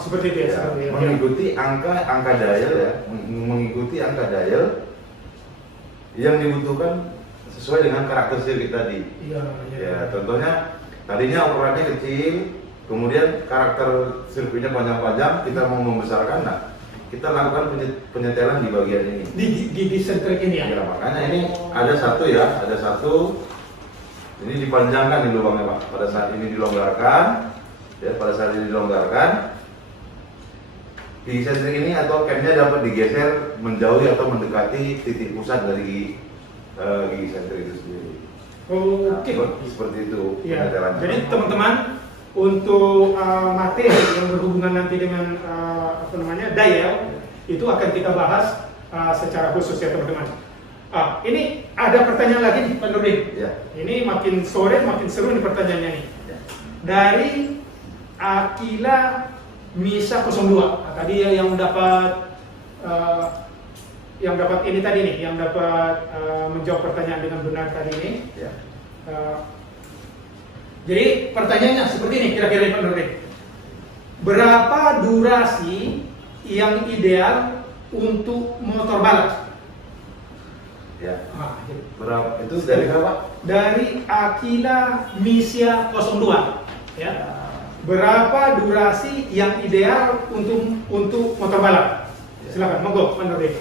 Seperti itu ya. Mengikuti angka dial ya, mengikuti angka dial yang dibutuhkan sesuai dengan karakter sirkuit tadi. Ya, contohnya tadinya ukurannya kecil, kemudian karakter sirkuitnya panjang-panjang, kita mau membesarkan, nah kita lakukan penyetelan di bagian ini. Di gigi sentrik ini ya. Ya, makanya ini ada satu, ini dipanjangkan di lubangnya Pak. Pada saat ini dilonggarkan, gigi sentrik ini atau camnya dapat digeser menjauhi atau mendekati titik pusat dari gigi sentrik itu sendiri. Oke. Nah, seperti itu. Ya. Jadi teman-teman untuk materi yang berhubungan nanti dengan dial itu akan kita bahas secara khusus ya teman-teman. Ini ada pertanyaan lagi nih Pak Nurdin. Ya. Ini makin sore makin seru nih pertanyaannya nih. Ya. Dari Akila Misa 02. Nah, tadi ya yang dapat ini tadi nih, yang dapat menjawab pertanyaan dengan benar tadi ini. Ya. Jadi pertanyaannya seperti ini kira-kira Pak Nurdin. Berapa durasi yang ideal untuk motor balap? Ya. Gitu. Berapa itu dari berapa? Dari Akila Misia 02. Ya. Berapa durasi yang ideal untuk motor balap? Silakan, monggo Pak Nurdin.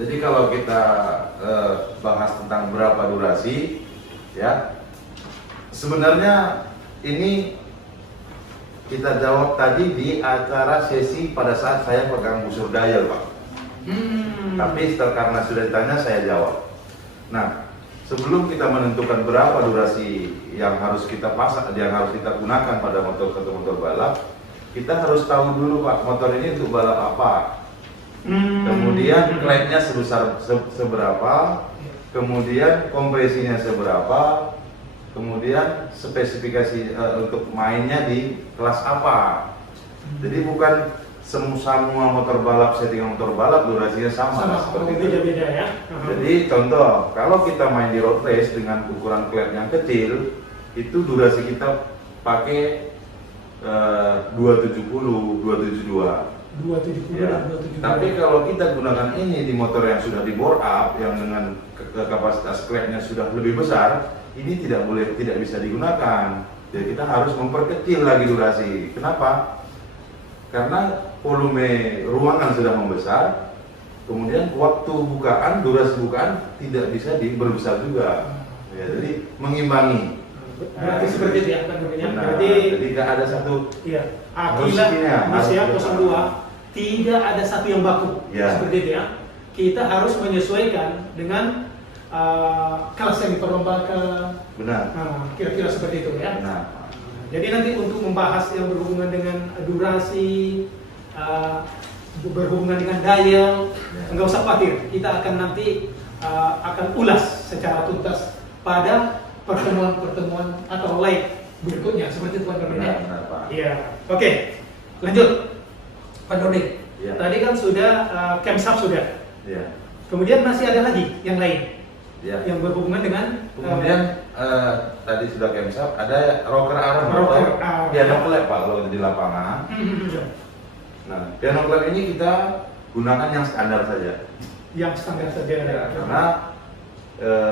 Jadi kalau kita bahas tentang berapa durasi, ya sebenarnya ini kita jawab tadi di acara sesi pada saat saya pegang busur dial, Pak. Tapi karena sudah ditanya saya jawab. Nah, sebelum kita menentukan berapa durasi yang harus kita pasang, yang harus kita gunakan pada satu motor balap, kita harus tahu dulu Pak, motor ini untuk balap apa. Kemudian klepnya seberapa, kemudian kompresinya seberapa, kemudian spesifikasi untuk mainnya di kelas apa. Jadi bukan semua motor balap, settingan motor balap durasinya sama seperti itu. Beda-beda ya. Jadi contoh, kalau kita main di road race dengan ukuran klep yang kecil, itu durasi kita pakai 270, 272. 270 Ya. dan 272. Tapi kalau kita gunakan ini di motor yang sudah di bore up, yang dengan kapasitas klepnya sudah lebih besar, ini tidak bisa digunakan. Jadi kita harus memperkecil lagi durasi. Kenapa? Karena volume ruangan sudah membesar, kemudian waktu bukaan, durasi bukaan tidak bisa berbesar juga. Ya, jadi mengimbangi. Berarti seperti itu ya, Pak Nurdin. Berarti jadi tidak ada satu. Iya. Harusnya, Aqilah harus 02 tidak ada satu yang baku. Ya. Seperti itu ya. Kita harus menyesuaikan dengan kelas yang diperlombakan. Benar. Nah, kira-kira seperti itu ya. Benar. Jadi nanti untuk membahas yang berhubungan dengan durasi, berhubungan dengan dial, nggak usah khawatir. Kita akan nanti akan ulas secara tuntas pada pertemuan-pertemuan atau live berikutnya seperti itu Pak Nurdin ya. Benar, Pak. Iya. Oke, lanjut Pak Nurdin. Iya. Tadi kan sudah camshaft sudah. Ya. Kemudian masih ada lagi yang lain Ya. yang berhubungan dengan Kemudian tadi sudah camshaft, ada rocker arm Rocker atau arm. piano clap Pak kalau di lapangan. Nah, piano clap ini kita gunakan yang standar saja. yang standar saja. Ya, karena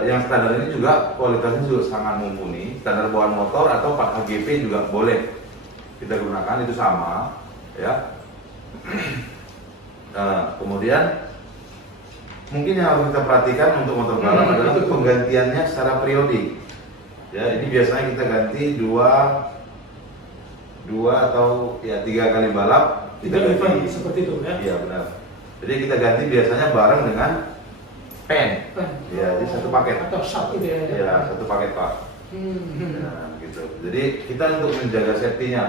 yang standar ini juga kualitasnya juga sangat mumpuni. Standar bawaan motor atau 4 HGP juga boleh kita gunakan, itu sama, ya. Kemudian mungkin yang harus kita perhatikan untuk motor balap adalah penggantiannya secara periodik. Ya, ini biasanya kita ganti dua atau ya 3 kali balap kita Tidak event ganti. seperti itu ya. Iya benar. Jadi kita ganti biasanya bareng dengan pen. Ya, jadi satu paket. Atau shop itu ya. Ya, satu paket Pak. Ya, gitu. Jadi kita untuk menjaga safety-nya.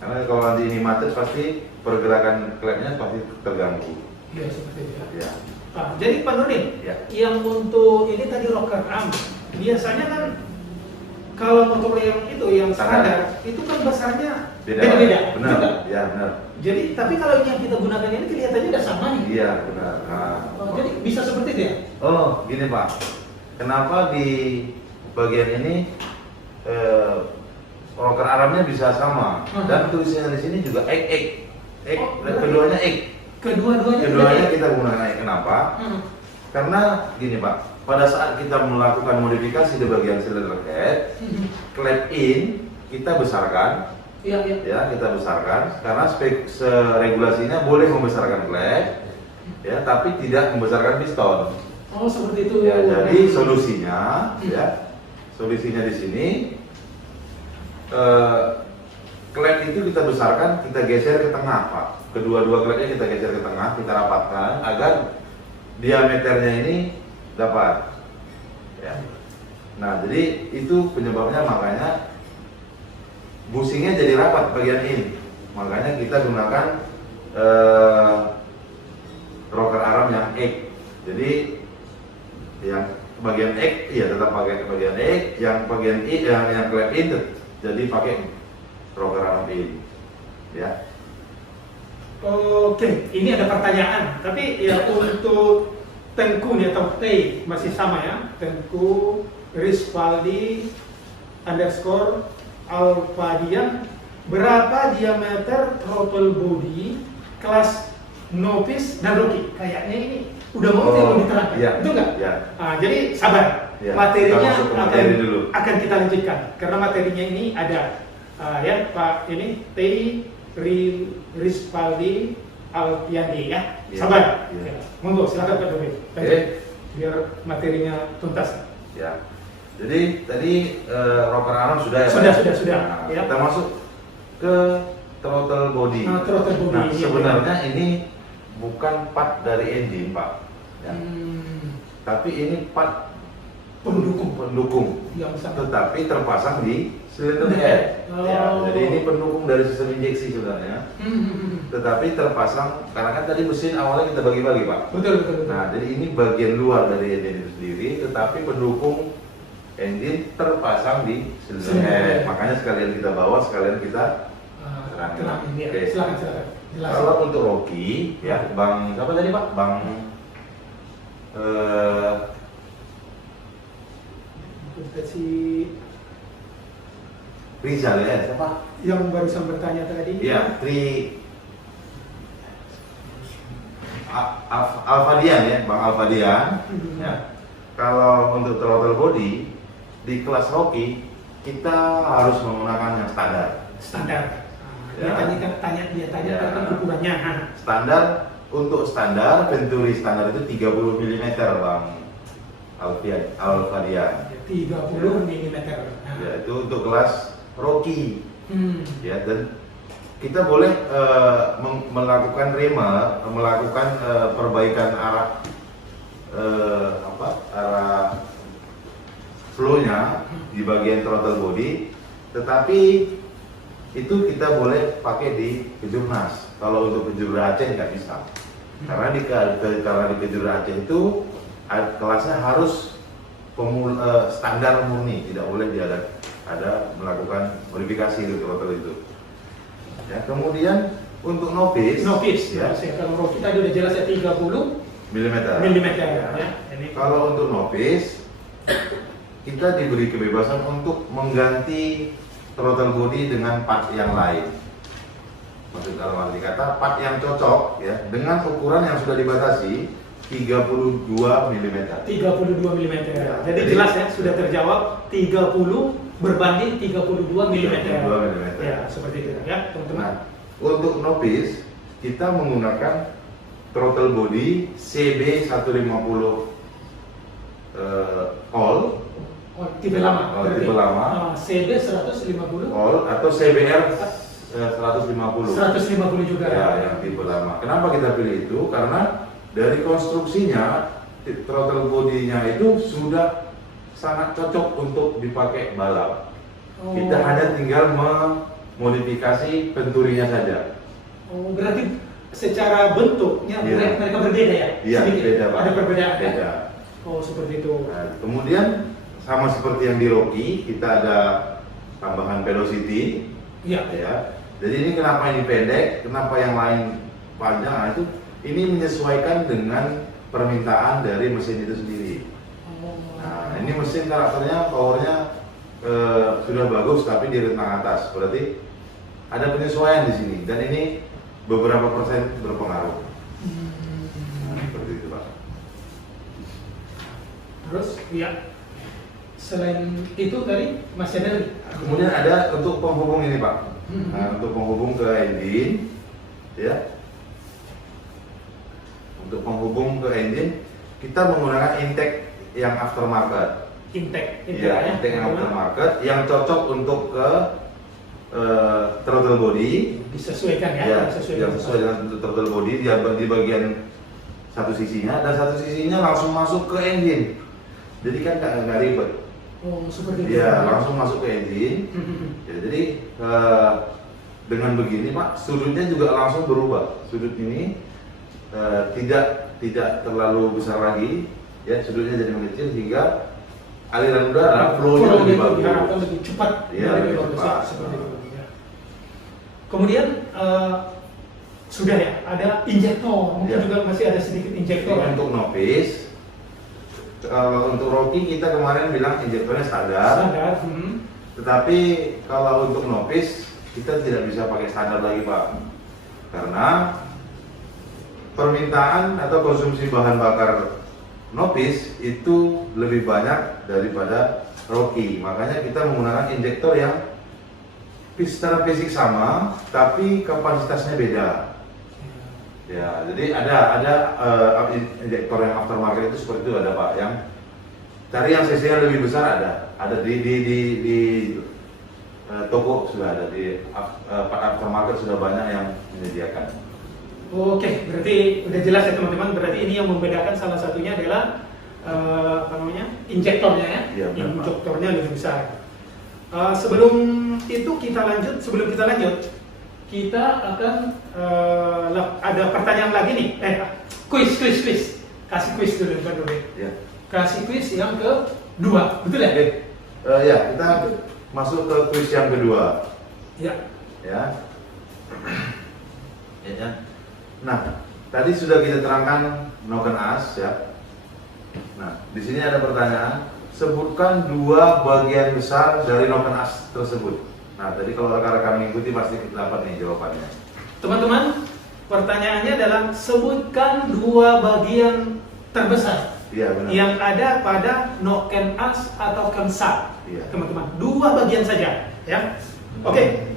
Karena kalau nanti ini macet pasti pergerakan klepnya pasti terganggu. Iya seperti itu ya. Ya. Nah, jadi Pak Nurdin, Ya. yang untuk ini tadi rocker arm, biasanya kan kalau motor yang itu yang standar itu kan besarnya beda-beda. Benar. juga. Ya, benar. Jadi tapi kalau yang kita gunakan ini kelihatannya udah sama nih. Iya, benar. Nah, Jadi bisa seperti itu ya? oh, gini Pak. Kenapa di bagian ini rocker armnya bisa sama dan tulisannya di sini juga X. Keduanya X. Keduanya kita gunakan X. Kenapa? Karena gini Pak, pada saat kita melakukan modifikasi di bagian cylinder head, clap in kita besarkan, Iya. ya kita besarkan karena regulasinya boleh membesarkan clap, ya tapi tidak membesarkan piston. Oh seperti itu. Ya, jadi solusinya di sini klep itu kita besarkan, kita geser ke tengah Pak. Kedua-dua klepnya kita geser ke tengah, kita rapatkan agar diameternya ini dapat. Ya. Nah, jadi itu penyebabnya makanya bushingnya jadi rapat bagian ini. Makanya kita gunakan rocker arm yang X. Jadi yang bagian X ya tetap pakai bagian X, yang bagian I yang klep in jadi pakai rocker arm in. Ya. Oke, ini ada pertanyaan. Tapi ya untuk Tengku nih atau T masih sama ya. Tengku Rizvaldi _ Alfadian, berapa diameter throttle body kelas novice dan rookie? Kayaknya ini udah mau diterangkan, iya, itu enggak? iya. Nah, jadi sabar, Iya, materinya kita masuk ke materi dulu. akan kita lanjutkan karena materinya ini ada ya Pak ini T Rizvaldi Alfiandi ya. Iya, Sabar. iya. Ya. Monggo silakan Pak Doni. Oke. Biar materinya tuntas. Ya. Jadi tadi rocker arm sudah ya. Sudah, Pak? sudah. Nah, Ya. kita masuk ke throttle body. Nah, throttle body. Nah, Iya, sebenarnya ini bukan part dari engine, Pak. Ya. Tapi ini part pendukung, yang sangat. tetapi terpasang di silinder head. Ya, jadi ini pendukung dari sistem injeksi sebenarnya. Tetapi terpasang karena kan tadi mesin awalnya kita bagi-bagi, Pak. Betul, betul, betul. Nah, jadi ini bagian luar dari engine itu sendiri, tetapi pendukung engine terpasang di silinder head. Makanya sekalian kita bawa, sekalian kita terangin ya. Oke. Silakan, silakan. Jelasin. Kalau untuk Rocky, ya, Bang, siapa tadi Pak? Bang si Rizal ya, siapa? yang barusan bertanya tadi. Iya, Alfadian ya, Bang Alfadian. Ya. Kalau untuk throttle body di kelas Rocky kita harus menggunakan yang standar. Standar. Ya. Dia tanya Ya. kan ukurannya. Standar untuk standar Venturi standar itu 30 mm Bang Alfadian. 30 mm. Ya, itu untuk kelas Rocky. Ya, dan kita boleh melakukan melakukan perbaikan arah arah flow-nya di bagian throttle body, tetapi itu kita boleh pakai di kejurnas. Kalau untuk kejur Aceh nggak bisa, karena di kejur Aceh itu kelasnya harus standar murni, tidak boleh dia ada melakukan modifikasi di throttle itu. Ya, kemudian untuk novice, Ya. Kalau Rocky tadi udah jelas ya 30 mm. ya. Ini Kalau untuk novice, kita diberi kebebasan untuk mengganti throttle body dengan part yang lain. Maksud dalam arti kata part yang cocok ya dengan ukuran yang sudah dibatasi 32 mm. 32 mm. Ya, Jadi jelas ya, sudah terjawab 30 berbanding 32 mm. 32 mm. Ya, seperti itu ya, teman-teman. Nah, untuk novice kita menggunakan throttle body CB150 all. Oh, tipe lama. Oh, berarti. tipe lama. CB 150. All atau CBR 150. 150 juga. Ya, yang tipe lama. Kenapa kita pilih itu? Karena dari konstruksinya throttle body-nya itu sudah sangat cocok untuk dipakai balap. Oh. Kita hanya tinggal memodifikasi penturinya saja. Oh, berarti secara bentuknya Iya. mereka berbeda ya? Iya, Sedikit. beda Pak. Ada perbedaan. Beda. Oh, seperti itu. Nah, kemudian sama seperti yang di Rocky, kita ada tambahan velocity. Iya. Ya. Jadi ini kenapa ini pendek, kenapa yang lain panjang? Nah, itu ini menyesuaikan dengan permintaan dari mesin itu sendiri. Oh. Nah, ini mesin karakternya, powernya sudah bagus tapi di rentang atas. Berarti ada penyesuaian di sini dan ini beberapa persen berpengaruh. Nah, seperti itu Pak. Terus, ya. Selain itu tadi masih ada lagi? Kemudian ada untuk penghubung ini Pak. Nah, untuk penghubung ke engine, ya. Untuk penghubung ke engine, kita menggunakan intake yang aftermarket. Intake Ya, intake yang aftermarket yang cocok untuk ke throttle body. disesuaikan ya, Ya, yang sesuai dengan throttle body di bagian satu sisinya dan satu sisinya langsung masuk ke engine. Jadi kan nggak ribet. Oh, seperti itu. Ya, langsung masuk ke engine. Ya, jadi dengan begini Pak, sudutnya juga langsung berubah. Sudut ini tidak terlalu besar lagi, ya sudutnya jadi mengecil sehingga aliran udara flow-nya lebih bagus. Diharapkan lebih cepat. Iya, lebih bagus, cepat. ya, seperti itu. Ya. Kemudian sudah ya, ada injektor. Mungkin Ya. juga masih ada sedikit injektor. Ini untuk novice. Untuk Rocky kita kemarin bilang injektornya standar. Standar. Tetapi kalau untuk novice kita tidak bisa pakai standar lagi Pak, karena permintaan atau konsumsi bahan bakar novice itu lebih banyak daripada Rocky. Makanya kita menggunakan injektor yang secara fisik sama, tapi kapasitasnya beda. Ya, jadi ada injektor yang aftermarket itu seperti itu ada Pak, yang cari yang cc-nya lebih besar ada di toko sudah ada, di aftermarket sudah banyak yang menyediakan. Oke, berarti udah jelas ya teman-teman. Berarti ini yang membedakan salah satunya adalah apa namanya, injektornya ya, Iya, benar, Pak. injektornya lebih besar. Sebelum kita lanjut, kita akan ada pertanyaan lagi nih, kuis. Kasih kuis dulu Pak Nurdin. Ya. Kasih kuis yang kedua, betul ya? Oke. Ya, kita masuk ke kuis yang kedua. Ya. Ya. Ya. Nah, tadi sudah kita terangkan noken as ya. Nah, di sini ada pertanyaan, sebutkan dua bagian besar dari noken as tersebut. Nah, tadi kalau rekan-rekan mengikuti pasti dapat nih jawabannya. Teman-teman, pertanyaannya adalah sebutkan dua bagian terbesar Iya, benar. yang ada pada noken as atau kensat. Iya. Teman-teman, dua bagian saja ya. Oke.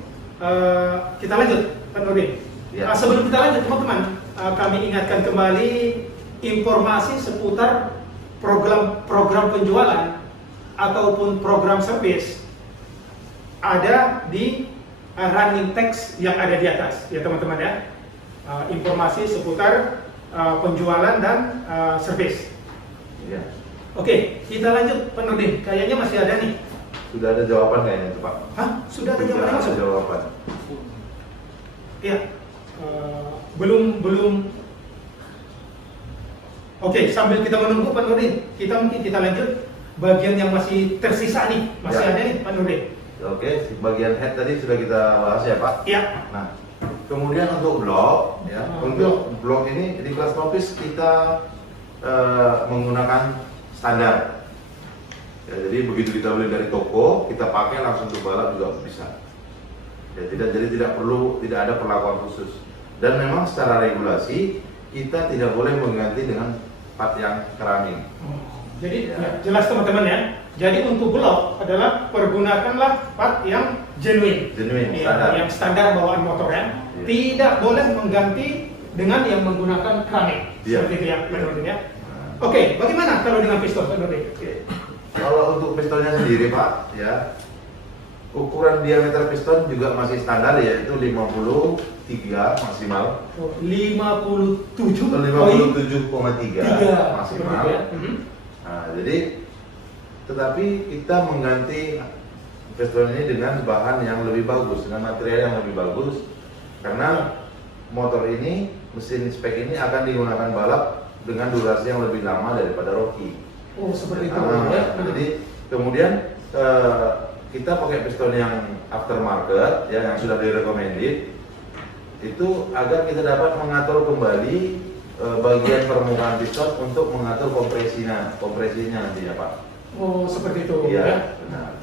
Kita lanjut Pak Nurdin. Ya. Sebelum kita lanjut teman-teman, kami ingatkan kembali informasi seputar program penjualan ataupun program service ada di running text yang ada di atas ya teman-teman ya. Informasi seputar penjualan dan service. Iya. Oke, kita lanjut Pak Nurdin. Kayaknya masih ada nih. Sudah ada jawaban kayaknya itu, Pak. Hah? Sudah ada jawaban Sudah masuk? ada jawaban. Iya. Belum. Oke, sambil kita menunggu Pak Nurdin, mungkin kita lanjut bagian yang masih tersisa nih, masih Ya. ada nih Pak Nurdin. Oke, bagian head tadi sudah kita bahas ya, Pak. Iya. Nah, kemudian untuk blog ya, untuk blog ini di kelas novice kita menggunakan standar. Ya, jadi begitu kita beli dari toko, kita pakai langsung ke balap juga bisa. Ya, tidak ada perlakuan khusus. Dan memang secara regulasi kita tidak boleh mengganti dengan part yang keramik. Jadi Ya. ya, jelas teman-teman ya. Jadi untuk blok adalah pergunakanlah part yang genuine, ya, standar. yang standar bawaan motor ya. Ya. Tidak boleh mengganti dengan yang menggunakan keramik. Ya. Seperti itu ya, Pak Ya. Nurdin ya. Nah. Oke, bagaimana kalau dengan pistol Pak Nurdin? Oke. Kalau untuk pistonnya sendiri, Pak, ya, ukuran diameter piston juga masih standar, yaitu 53 maksimal, 57 57,3 maksimal. ya. Nah, jadi tetapi kita mengganti piston ini dengan bahan yang lebih bagus, dengan material yang lebih bagus, karena motor ini, mesin spek ini akan digunakan balap dengan durasi yang lebih lama daripada Rocky. Oh, seperti itu Nah, ya. jadi kemudian kita pakai piston yang aftermarket ya, yang sudah direkomended itu agar kita dapat mengatur kembali bagian permukaan piston untuk mengatur kompresinya nantinya, Pak. Oh, seperti itu Iya, ya. benar.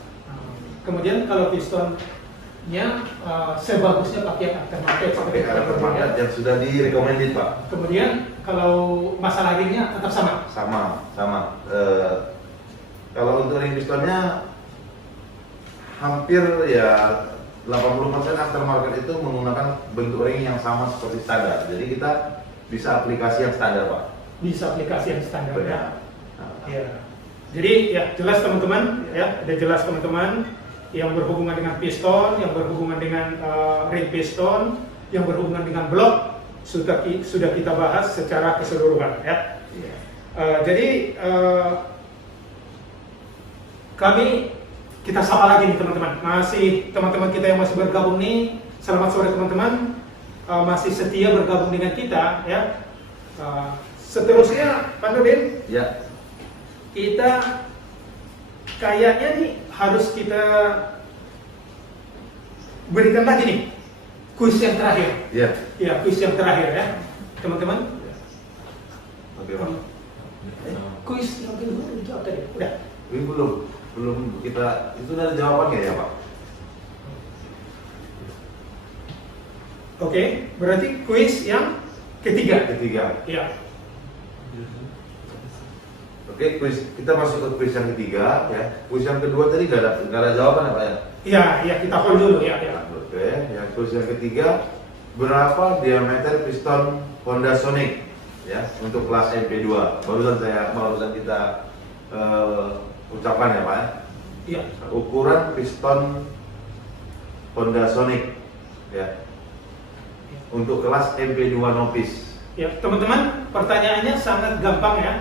Kemudian kalau pistonnya sebagusnya pakai aftermarket seperti Pakai itu. aftermarket ya. yang sudah direkomended, Pak. Kemudian kalau masalah ringnya tetap sama. Sama. Kalau untuk ring pistonnya hampir ya 80% aftermarket itu menggunakan bentuk ring yang sama seperti standar. Jadi kita bisa aplikasi yang standar, Pak. Bisa aplikasi yang standar ya. Benar. Ya. Jadi ya jelas teman-teman ya, ada jelas teman-teman yang berhubungan dengan piston, yang berhubungan dengan ring piston, yang berhubungan dengan blok sudah kita bahas secara keseluruhan ya. Iya. Jadi kita sapa lagi nih teman-teman. Masih teman-teman kita yang masih bergabung nih. Selamat sore teman-teman. Masih setia bergabung dengan kita ya. Seterusnya Pak Nurdin, Ya. kita kayaknya nih harus kita berikan lagi nih kuis yang terakhir. Iya. Ya, kuis yang terakhir ya, teman-teman. Oke, Pak. Kuis yang kedua udah jawab tadi. Udah. Ini belum kita itu ada jawabannya ya, Pak. Oke, berarti kuis yang ketiga. Ya. Oke, kuis kita masuk ke kuis yang ketiga ya. Kuis yang kedua tadi nggak ada jawaban, Pak ya? Iya, kita hold dulu ya. Oke, yang kuis yang ketiga, berapa diameter piston Honda Sonic ya untuk kelas MP2? Barusan kita ucapkan ya, Pak ya. Iya. Ukuran piston Honda Sonic ya untuk kelas MP2 novice. Ya, teman-teman, pertanyaannya sangat gampang ya.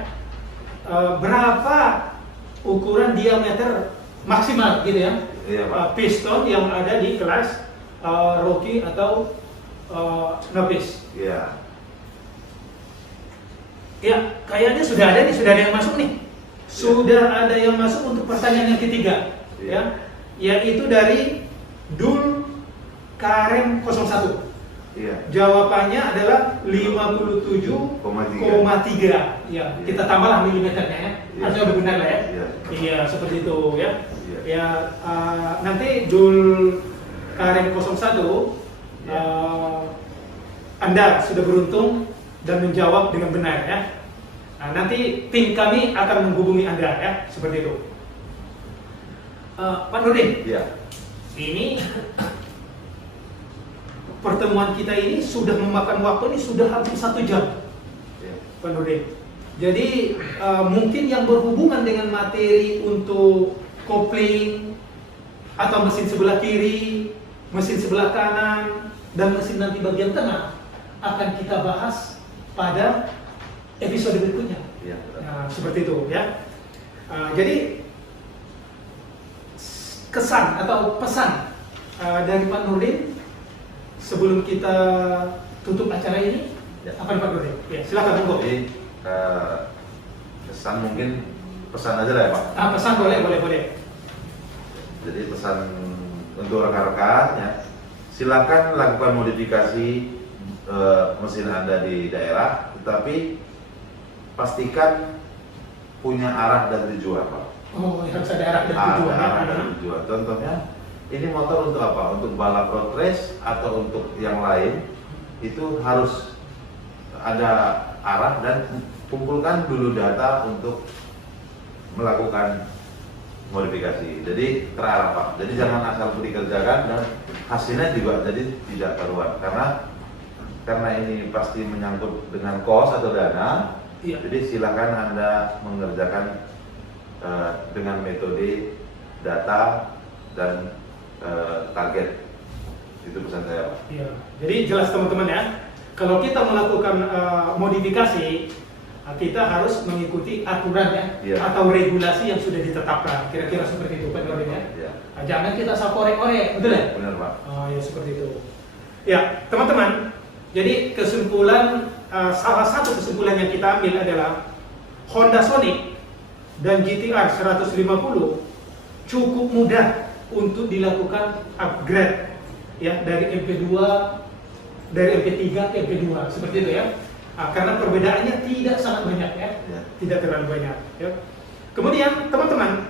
berapa ukuran diameter maksimal gitu ya, Iya, Pak. piston yang ada di kelas Rocky atau novice. Iya. Ya, kayaknya sudah ada yang masuk nih. Sudah ada yang masuk untuk pertanyaan yang ketiga, ya, yaitu dari Dul Karem 01. Iya. Jawabannya adalah 57,3. Ya, kita tambahlah milimeternya ya. Iya. Harusnya udah benar lah ya. Iya. Iya, seperti itu ya. Iya. Ya, nanti Dul Karem 01, Anda sudah beruntung dan menjawab dengan benar ya. Nah, nanti tim kami akan menghubungi Anda ya, seperti itu. Pak Nurdin, Iya. ini pertemuan kita ini sudah memakan waktu ini sudah hampir 1 jam, Iya. Pak Nurdin. Jadi mungkin yang berhubungan dengan materi untuk kopling atau mesin sebelah kiri, mesin sebelah kanan, dan mesin nanti bagian tengah akan kita bahas pada episode berikutnya. Iya. Nah, seperti itu ya. Jadi kesan atau pesan dari Pak Nurdin sebelum kita tutup acara ini, Ya. apa nih Pak Nurdin? Ya, silakan monggo. Jadi pesan mungkin pesan aja lah ya, Pak. Pesan boleh. Jadi pesan untuk rekan-rekan ya, silakan lakukan modifikasi mesin Anda di daerah, tetapi pastikan punya arah dan tujuan, Pak. Oh, harus ada arah dan tujuan. Arah dan tujuan. Contohnya, ini motor untuk apa? Untuk balap road race atau untuk yang lain, itu harus ada arah dan kumpulkan dulu data untuk melakukan modifikasi. Jadi terarah, Pak. Jadi jangan asal dikerjakan dan hasilnya juga jadi tidak karuan, karena ini pasti menyangkut dengan cost atau dana. Iya. Jadi silakan Anda mengerjakan dengan metode data dan target. Itu pesan saya, Pak. Iya. Jadi jelas teman-teman ya. Kalau kita melakukan modifikasi, kita harus mengikuti aturan ya, Iya. atau regulasi yang sudah ditetapkan. Kira-kira seperti itu Pak Nurdin ya. Iya. Jangan kita saporek-orek, betul ya? Benar, Pak. Oh ya, seperti itu. Ya teman-teman, jadi kesimpulan, salah satu kesimpulan yang kita ambil adalah Honda Sonic dan GTR 150 cukup mudah untuk dilakukan upgrade ya, dari MP2, dari MP3 ke MP2 seperti itu ya. Karena perbedaannya tidak sangat banyak ya, Ya. tidak terlalu banyak ya. Kemudian teman-teman,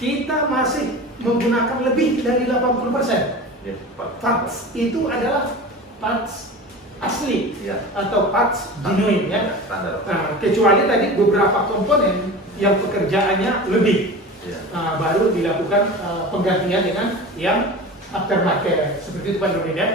kita masih menggunakan lebih dari 80%. Ya, Pak. Parts itu adalah parts asli Ya. atau parts genuine ya. Standar. Nah, kecuali tadi beberapa komponen yang pekerjaannya lebih, Ya. baru dilakukan penggantian dengan yang aftermarket seperti itu Pak Nurdin ya.